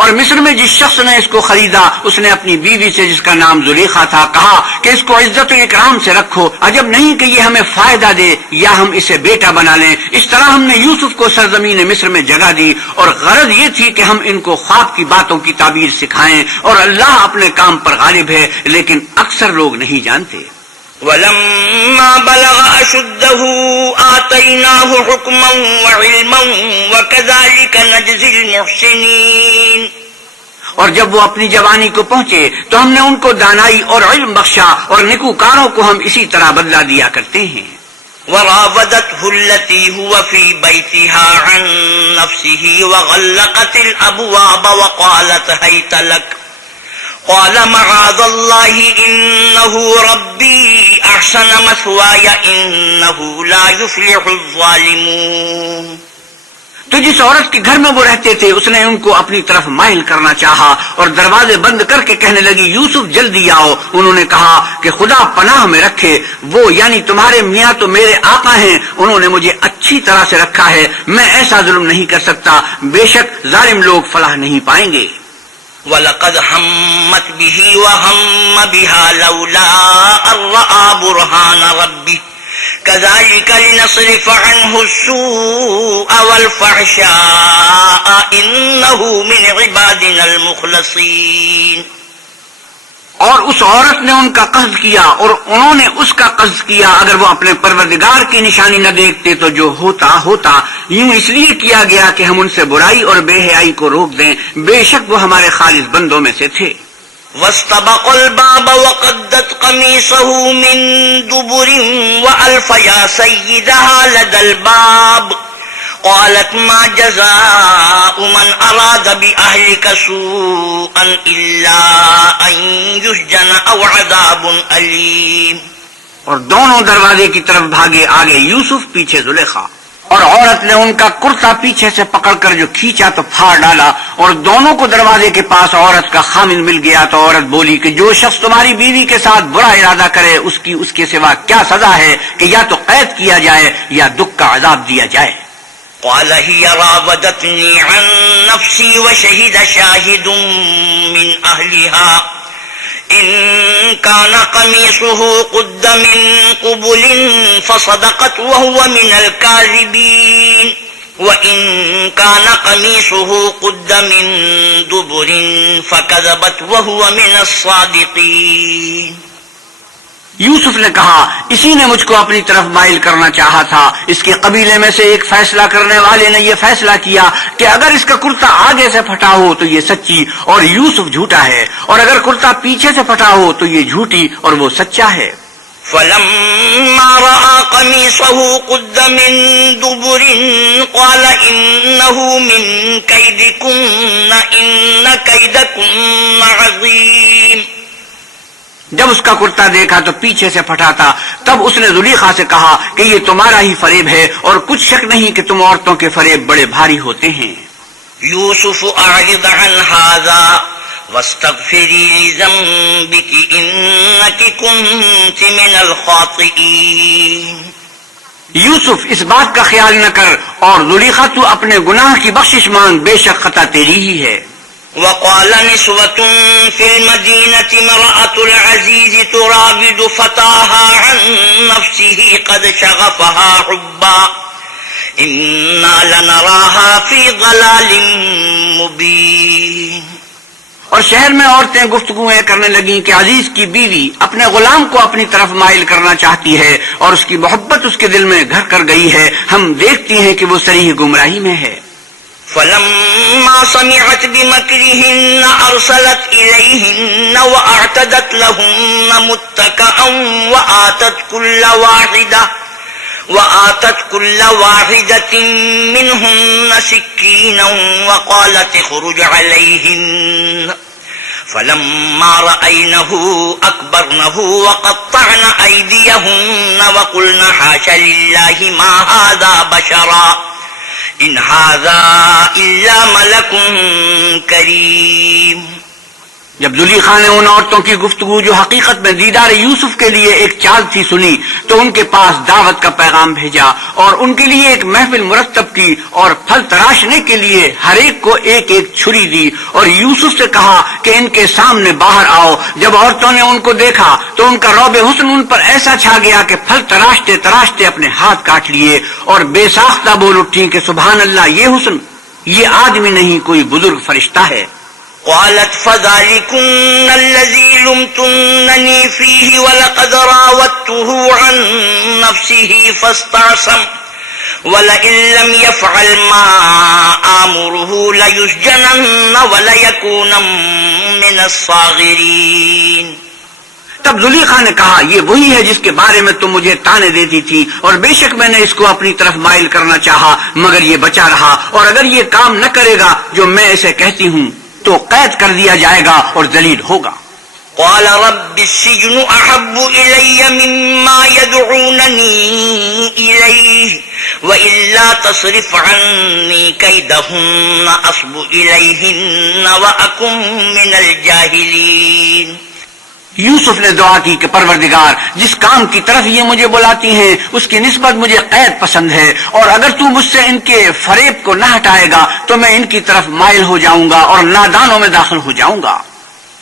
اور مصر میں جس شخص نے اس کو خریدا اس نے اپنی بیوی سے جس کا نام زلیخا تھا کہا کہ اس کو عزت و اکرام سے رکھو، عجب نہیں کہ یہ ہمیں فائدہ دے یا ہم اسے بیٹا بنا لیں۔ اس طرح ہم نے یوسف کو سرزمین مصر میں جگہ دی اور غرض یہ تھی کہ ہم ان کو خواب کی باتوں کی تعبیر سکھائیں، اور اللہ اپنے کام پر غالب ہے لیکن اکثر لوگ نہیں جانتے۔ ولما بلغ أشده آتيناه حكما وعلما وكذلك نجزي المحسنين۔ اور جب وہ اپنی جوانی کو پہنچے تو ہم نے ان کو دانائی اور علم بخشا اور نیکوکاروں کو ہم اسی طرح بدلہ دیا کرتے ہیں۔ وراودته التي هو في بيتها عن نفسه وغلقت الأبواب وقالت هيت لك قال معاذ الله إنه ربي أحسن مثواي إنه لا يفلح الظالمون۔ تو جس عورت کے گھر میں وہ رہتے تھے اس نے ان کو اپنی طرف مائل کرنا چاہا اور دروازے بند کر کے کہنے لگی یوسف جلدی آؤ۔ انہوں نے کہا کہ خدا پناہ میں رکھے، وہ یعنی تمہارے میاں تو میرے آقا ہیں، انہوں نے مجھے اچھی طرح سے رکھا ہے، میں ایسا ظلم نہیں کر سکتا، بے شک ظالم لوگ فلاح نہیں پائیں گے۔ وَلَقَدْ هَمَّتْ بِهِ وَهَمَّ بِهَا لَوْلَا أَن رَّأَىٰ بُرْهَانَ رَبِّهِ كَذَٰلِكَ لِنَصْرِفَ عَنْهُ السُّوءَ وَالْفَحْشَاءَ إِنَّهُ مِنْ عِبَادِنَا الْمُخْلَصِينَ۔ اور اس عورت نے ان کا قصد کیا اور انہوں نے اس کا قصد کیا، اگر وہ اپنے پروردگار کی نشانی نہ دیکھتے تو جو ہوتا یوں اس لیے کیا گیا کہ ہم ان سے برائی اور بے حیائی کو روک دیں، بے شک وہ ہمارے خالص بندوں میں سے تھے۔ واستبقوا الباب وقدت قميصه من دبر وألف يا سيدها لدى الباب قالت ما جزاء من أراد بأهلك سوءا إلا أن يسجن أو عذاب أليم۔ اور دونوں دروازے کی طرف بھاگے، آگے یوسف پیچھے زلیخا، اور عورت نے ان کا کرتا پیچھے سے پکڑ کر جو کھینچا تو پھاڑ ڈالا، اور دونوں کو دروازے کے پاس عورت کا خامن مل گیا تو عورت بولی کہ جو شخص تمہاری بیوی کے ساتھ برا ارادہ کرے اس کے سوا کیا سزا ہے کہ یا تو قید کیا جائے یا دکھ کا عذاب دیا جائے۔ قال هي راودتني عن نفسي وشهد شاهد من أهلها إن كان قميصه قد من قبل فصدقت وهو من الكاذبين وإن كان قميصه قد من دبر فكذبت وهو من الصادقين۔ یوسف نے کہا اسی نے مجھ کو اپنی طرف مائل کرنا چاہا تھا، اس کے قبیلے میں سے ایک فیصلہ کرنے والے نے یہ فیصلہ کیا کہ اگر اس کا کرتا آگے سے پھٹا ہو تو یہ سچی اور یوسف جھوٹا ہے، اور اگر کرتا پیچھے سے پھٹا ہو تو یہ جھوٹی اور وہ سچا ہے۔ فلما رأى قميصه قد من دبر قال إنه من كيدكن إن كيدكن عظيم۔ جب اس کا کرتا دیکھا تو پیچھے سے پھٹا تھا، تب اس نے زلیخا سے کہا کہ یہ تمہارا ہی فریب ہے اور کچھ شک نہیں کہ تم عورتوں کے فریب بڑے بھاری ہوتے ہیں۔ یوسف اعرض عن هذا واستغفری لذنبک انک کنت من الخاطئین۔ یوسف اس بات کا خیال نہ کر اور زلیخا تو اپنے گناہ کی بخشش مانگ، بے شک خطا تیری ہی ہے۔ وقال نسوة في المدينة امرأة العزيز تراود فتاها عن نفسه قد شغفها حبا إنا لنراها في ضلال مبين۔ اور شہر میں عورتیں گفتگویں کرنے لگیں کہ عزیز کی بیوی اپنے غلام کو اپنی طرف مائل کرنا چاہتی ہے اور اس کی محبت اس کے دل میں گھر کر گئی ہے، ہم دیکھتی ہیں کہ وہ صریح گمراہی میں ہے۔ فلما سمعت بمكرهن أرسلت إليهن وأعتدت لهن متكئا وآتت كل واحدة وآتت كل واحدة منهن سكينا وقالت اخرج عليهن فلما رأينه أكبرنه وقطعن أيديهن وقلن حاش لله ما هذا بشرا إن هذا إلا ملك كريم. جب زلیخا نے ان عورتوں کی گفتگو جو حقیقت میں دیدار یوسف کے لیے ایک چال تھی سنی تو ان کے پاس دعوت کا پیغام بھیجا اور ان کے لیے ایک محفل مرتب کی اور پھل تراشنے کے لیے ہر ایک کو ایک ایک چھری دی اور یوسف سے کہا کہ ان کے سامنے باہر آؤ. جب عورتوں نے ان کو دیکھا تو ان کا رعب حسن ان پر ایسا چھا گیا کہ پھل تراشتے تراشتے اپنے ہاتھ کاٹ لیے اور بے ساختہ بول اٹھی کہ سبحان اللہ، یہ حسن، یہ آدمی نہیں، کوئی بزرگ فرشتہ ہے. قالت فذلكن الذي لمتنني فيه ولقد راودته عن نفسه فاستعصم ولئن لم يفعل ما آمره ليسجنن وليكون من الصاغرين. تب زلیخا نے کہا یہ وہی ہے جس کے بارے میں تم مجھے تانے دیتی تھی اور بے شک میں نے اس کو اپنی طرف مائل کرنا چاہا مگر یہ بچا رہا اور اگر یہ کام نہ کرے گا جو میں اسے کہتی ہوں تو قید کر دیا جائے گا اور ذلیل ہوگا. قال رب السجن احب الي مما يدعونني اليه والا تصرف عني كيدهن اصب اليهن واكن من الجاهلين. یوسف نے دعا کی کہ پروردگار، جس کام کی طرف یہ مجھے بلاتی ہیں اس کی نسبت مجھے قید پسند ہے اور اگر تو مجھ سے ان کے فریب کو نہ ہٹائے گا تو میں ان کی طرف مائل ہو جاؤں گا اور نادانوں میں داخل ہو جاؤں گا.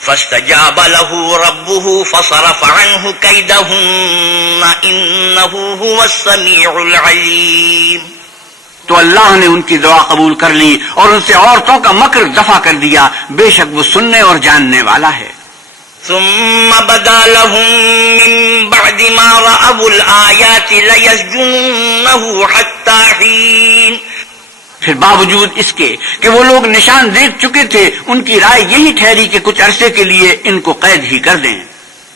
فاستجاب له ربه فصرف عنه كيدهن انه هو السميع العليم. تو اللہ نے ان کی دعا قبول کر لی اور ان سے عورتوں کا مکر دفع کر دیا، بے شک وہ سننے اور جاننے والا ہے. ثم بدا لهم من بعد ما رأوا الآيات ليسجننه حتى حين. پھر باوجود اس کے کہ وہ لوگ نشان دیکھ چکے تھے ان کی رائے یہی ٹھہری کہ کچھ عرصے کے لیے ان کو قید ہی کر دیں.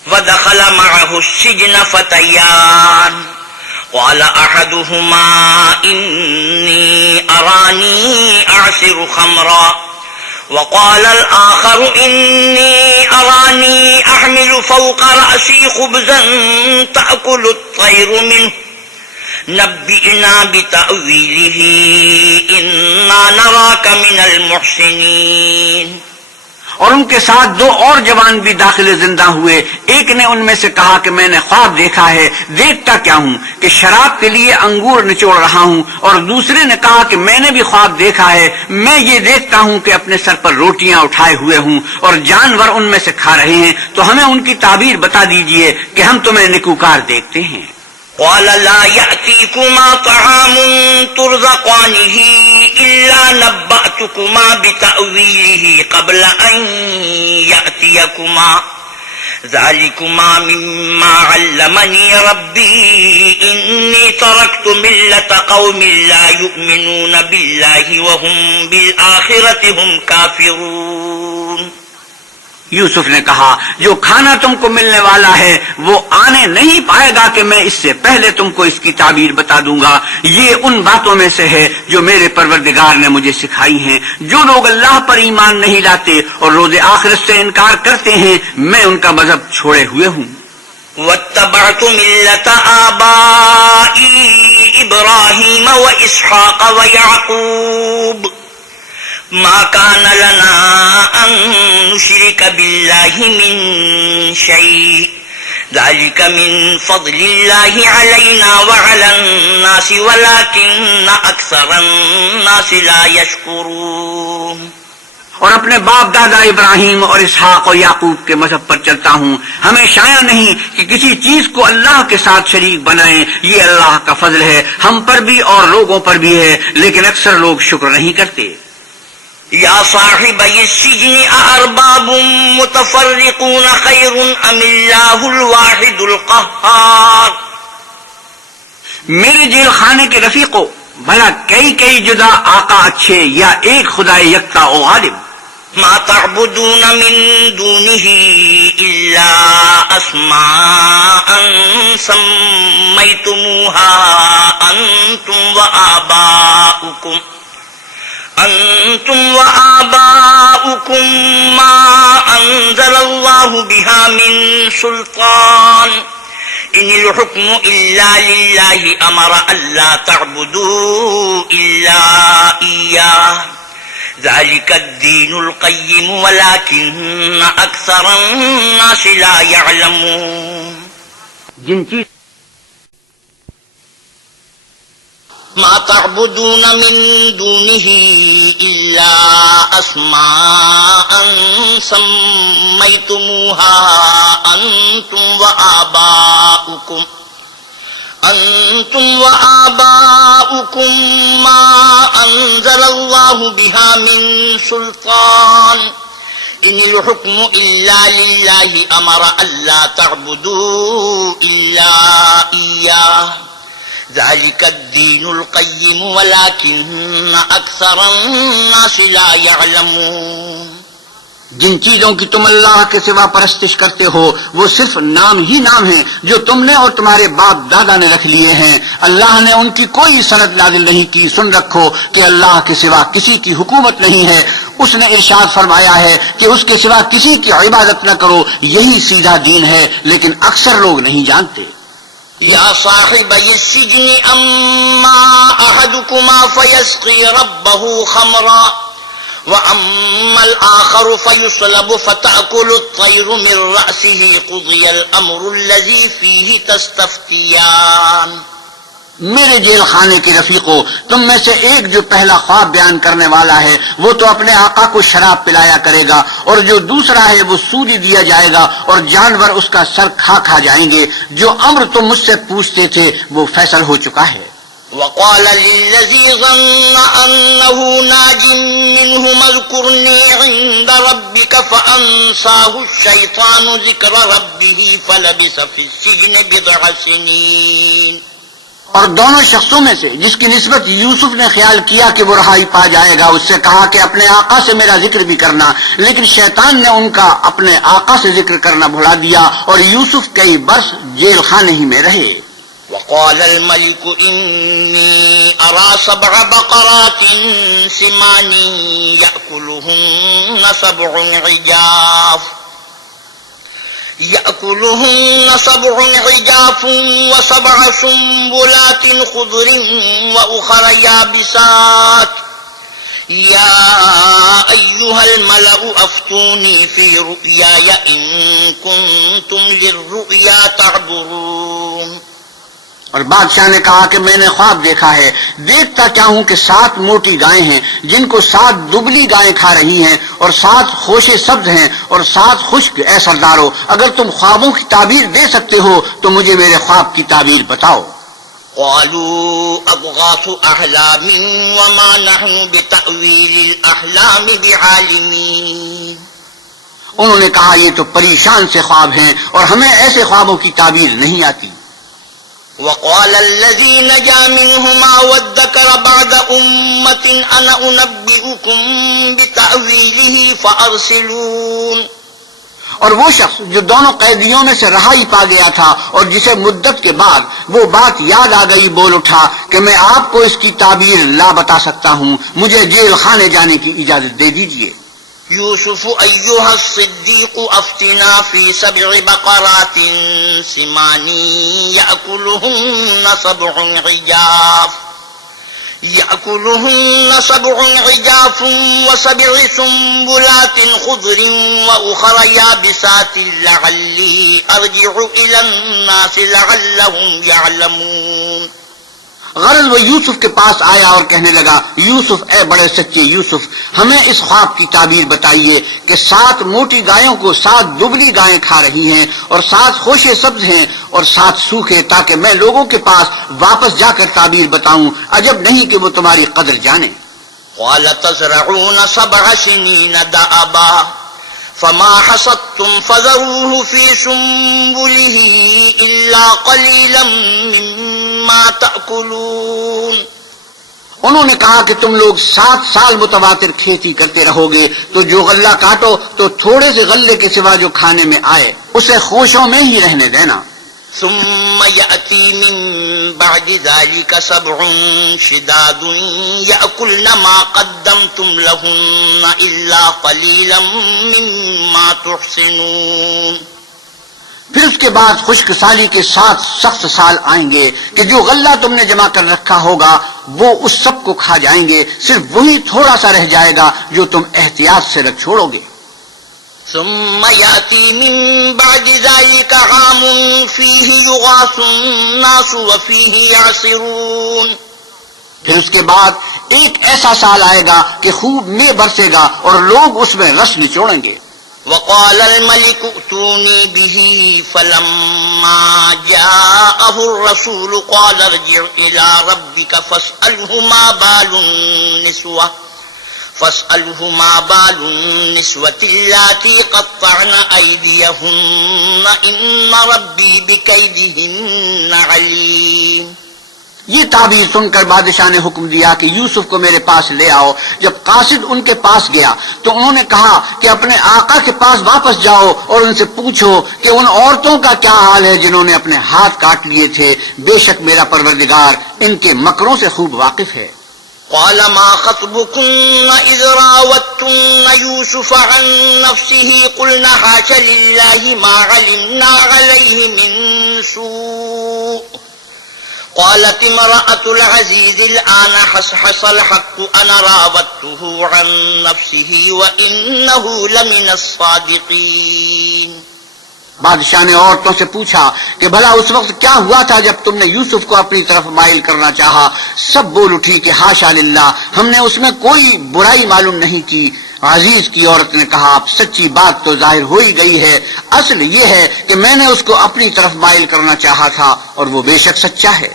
ودخل معه السجن فتيان قال أحدهما إني أراني أعصر خمرا وقال الآخر إني أراني أحمل فوق رأسي خبزا تأكل الطير منه نبئنا بتأويله إنا نراك من المحسنين. اور ان کے ساتھ دو اور جوان بھی داخل زندہ ہوئے. ایک نے ان میں سے کہا کہ میں نے خواب دیکھا ہے، دیکھتا کیا ہوں کہ شراب کے لیے انگور نچوڑ رہا ہوں، اور دوسرے نے کہا کہ میں نے بھی خواب دیکھا ہے، میں یہ دیکھتا ہوں کہ اپنے سر پر روٹیاں اٹھائے ہوئے ہوں اور جانور ان میں سے کھا رہے ہیں، تو ہمیں ان کی تعبیر بتا دیجئے کہ ہم تمہیں نکوکار دیکھتے ہیں. قال لا يأتيكما طعام ترزقانه إلا نبأتكما بتأويله قبل أن يأتيكما ذلكما مما علمني ربي إني تركت ملة قوم لا يؤمنون بالله وهم بالآخرة هم كافرون. یوسف نے کہا جو کھانا تم کو ملنے والا ہے وہ آنے نہیں پائے گا کہ میں اس سے پہلے تم کو اس کی تعبیر بتا دوں گا. یہ ان باتوں میں سے ہے جو میرے پروردگار نے مجھے سکھائی ہیں. جو لوگ اللہ پر ایمان نہیں لاتے اور روز آخرت سے انکار کرتے ہیں میں ان کا مذہب چھوڑے ہوئے ہوں. واتبعت ملة آبائي إبراهيم وإسحاق ويعقوب ما كان لنا أن نشرك بالله من شيء ذلك من فضل الله علينا وعلى الناس ولكن أكثر الناس لا يشكرون. اور اپنے باپ دادا ابراہیم اور اسحاق اور یعقوب کے مذہب پر چلتا ہوں. ہمیں شایع نہیں کہ کسی چیز کو اللہ کے ساتھ شریک بنائیں، یہ اللہ کا فضل ہے ہم پر بھی اور لوگوں پر بھی ہے، لیکن اکثر لوگ شکر نہیں کرتے. یا صاحبی السجن أأرباب متفرقون خیر ام اللہ الواحد القہار. میرے جیل خانے کے رفیقوں، بھلا کئی جدا آقا اچھے یا ایک خدا یکتا و غالب؟ ما تعبدون من دونه إلا أسماء سميتموها أنتم وآباؤكم ما أنزل الله بها من سلطان إن الحكم إلا لله أمر ألا تعبدوا إلا إياه ذلك الدين القيم ولكن أكثر الناس لا يعلمون جن چیز ما تعبدون من دونه إلا أسماء سميتموها أنتم وآباؤكم ما أنزل الله بها من سلطان إن الحكم إلا لله أمر ألا تعبدوا إلا إياه ذلك الدين القيم ولكن أكثر الناس لا يعلمون جن چیزوں کی تم اللہ کے سوا پرستش کرتے ہو وہ صرف نام ہی نام ہیں جو تم نے اور تمہارے باپ دادا نے رکھ لیے ہیں. اللہ نے ان کی کوئی سند نازل نہیں کی. سن رکھو کہ اللہ کے سوا کسی کی حکومت نہیں ہے. اس نے ارشاد فرمایا ہے کہ اس کے سوا کسی کی عبادت نہ کرو. یہی سیدھا دین ہے لیکن اکثر لوگ نہیں جانتے. یا صاحبی السجن اما احدکما فیسقی ربہ خمرا وَأَمَّا الْآخَرُ فَيُصْلَبُ فَتَأْكُلُ الطَّيْرُ مِنْ رَأْسِهِ قُضِيَ الْأَمْرُ الَّذِي فِيهِ تَسْتَفْتِيَانِ. میرے جیل خانے کے رفیقو، تم میں سے ایک جو پہلا خواب بیان کرنے والا ہے وہ تو اپنے آقا کو شراب پلایا کرے گا، اور جو دوسرا ہے وہ سودی دیا جائے گا اور جانور اس کا سر کھا جائیں گے. جو امر تم مجھ سے پوچھتے تھے وہ فیصل ہو چکا ہے. وقال للذي ظن أنه ناج منهما اذكرني عند ربك فأنساه الشيطان ذكر ربه فلبث في السجن بضع سنين. اور دونوں شخصوں میں سے جس کی نسبت یوسف نے خیال کیا کہ وہ رہائی پا جائے گا، اس سے کہا کہ اپنے آقا سے میرا ذکر بھی کرنا، لیکن شیطان نے ان کا اپنے آقا سے ذکر کرنا بھلا دیا اور یوسف کئی برس جیل خانے ہی میں رہے. وقال الملك إني أرى 7 بقرات سمان يأكلهن سبع عجاف و7 سنبلات خضر وأخر يابسات يا أيها الملأ أفتوني في رؤياي إن كنتم للرؤيا تعبرون. اور بادشاہ نے کہا کہ میں نے خواب دیکھا ہے، دیکھتا کیا ہوں کہ 7 موٹی گائیں ہیں جن کو 7 دبلی گائیں کھا رہی ہیں، اور 7 خوشے سبز ہیں اور 7 خشک. اے سردارو، اگر تم خوابوں کی تعبیر دے سکتے ہو تو مجھے میرے خواب کی تعبیر بتاؤ. قالوا أضغاث أحلام وما نحن بتأويل الأحلام بعالمين. انہوں نے کہا یہ تو پریشان سے خواب ہیں اور ہمیں ایسے خوابوں کی تعبیر نہیں آتی. وقال الذي نجا منهما وادكر بعد أمة أنا أنبئكم بتأويله فأرسلون. اور وہ شخص جو دونوں قیدیوں میں سے رہائی پا گیا تھا اور جسے مدت کے بعد وہ بات یاد آ گئی، بول اٹھا کہ میں آپ کو اس کی تعبیر لا بتا سکتا ہوں، مجھے جیل خانے جانے کی اجازت دے دیجیے. يوسف أيها الصديق أفتنا في 7 بقرات سمان يأكلهن 7 عجاف و7 سنبلات خضر وأخر يابسات لعلي أرجع إلى الناس لعلهم يعلمون. غرض وہ یوسف کے پاس آیا اور کہنے لگا، یوسف اے بڑے سچے یوسف، ہمیں اس خواب کی تعبیر بتائیے کہ 7 موٹی گایوں کو 7 دبلی گائیں کھا رہی ہیں اور 7 خوشے سبز ہیں اور 7 سوکھے، تاکہ میں لوگوں کے پاس واپس جا کر تعبیر بتاؤں. عجب نہیں کہ وہ تمہاری قدر جانے. قال تزرعون 7 سنين دأبا فما حصدتم فذروه في سنبله إلا قليلا مما تأكلون. انہوں نے کہا کہ تم لوگ 7 سال متواتر کھیتی کرتے رہو گے، تو جو غلہ کاٹو تو تھوڑے سے غلے کے سوا جو کھانے میں آئے اسے خوشوں میں ہی رہنے دینا۔ ثم يأتي من بعد ذلك 7 شداد يأكلن ما قدمتم لهن إلا قليلا مما تحسنون۔ پھر اس کے بعد خشک سالی کے 7 سخت سال آئیں گے کہ جو غلہ تم نے جمع کر رکھا ہوگا وہ اس سب کو کھا جائیں گے، صرف وہی تھوڑا سا رہ جائے گا جو تم احتیاط سے رکھ چھوڑو گے۔ ثم يأتي من بعد ذلك عام فيه يغاث الناس وفيه يعصرون۔ پھر اس کے بعد ایک ایسا سال آئے گا کہ خوب میں برسے گا اور لوگ اس میں رس نچوڑیں گے۔ وقال الملك ائتوني به فلما جاءه الرسول قال ارجع إلى ربك فاسأله ما بال النسوة اللاتي قطعن أيديهن إن ربي بكيدهن عليم۔ یہ تعبیر سن کر بادشاہ نے حکم دیا کہ یوسف کو میرے پاس لے آؤ۔ جب قاصد ان کے پاس گیا تو انہوں نے کہا کہ اپنے آقا کے پاس واپس جاؤ اور ان سے پوچھو کہ ان عورتوں کا کیا حال ہے جنہوں نے اپنے ہاتھ کاٹ لیے تھے، بے شک میرا پروردگار ان کے مکروں سے خوب واقف ہے۔ قال ما خطبكن إذ راوتن يوسف عن نفسه قلنا حاش لله ما علمنا عليه من سوء قالت امرأة العزيز الآن حصحص الحق أنا راودته عن نفسه وإنه لمن الصادقين۔ بادشاہ نے عورتوں سے پوچھا کہ بھلا اس وقت کیا ہوا تھا جب تم نے یوسف کو اپنی طرف مائل کرنا چاہا؟ سب بول اٹھی کہ ہاشا للہ، ہم نے اس میں کوئی برائی معلوم نہیں کی۔ عزیز کی عورت نے کہا اب سچی بات تو ظاہر ہو ہی گئی ہے، اصل یہ ہے کہ میں نے اس کو اپنی طرف مائل کرنا چاہا تھا اور وہ بے شک سچا ہے۔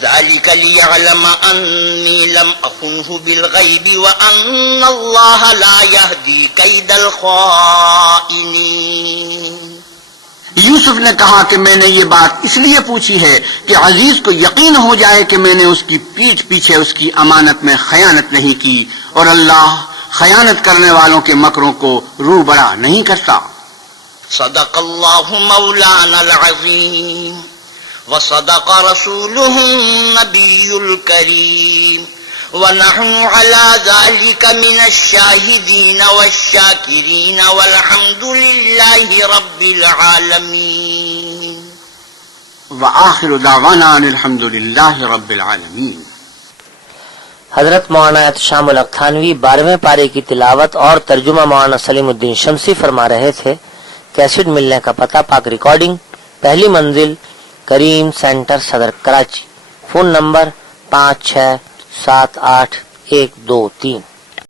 ذلك ليعلم أني لم أخنه بالغيب وأن الله لا يهدي كيد الخائنين۔ یوسف نے کہا کہ میں نے یہ بات اس لیے پوچھی ہے کہ عزیز کو یقین ہو جائے کہ میں نے اس کی پیٹھ پیچھے اس کی امانت میں خیانت نہیں کی، اور اللہ خیانت کرنے والوں کے مکروں کو روبرا نہیں کرتا۔ صدق اللہ مولانا العظیم وصدق رسوله النبی الکریم ونحن على ذلك من الشاهدين والشاكرين والحمد لله رب العالمين وآخر دعوانا الحمد لله رب العالمین۔ حضرت مولانا احتشام الحق تھانوی 12ویں پارے کی تلاوت اور ترجمہ مولانا سلیم الدین شمسی فرما رہے تھے۔ کیسٹ ملنے کا پتہ پاک ریکارڈنگ، پہلی منزل، کریم سینٹر، صدر کراچی۔ Phone number 5678 123۔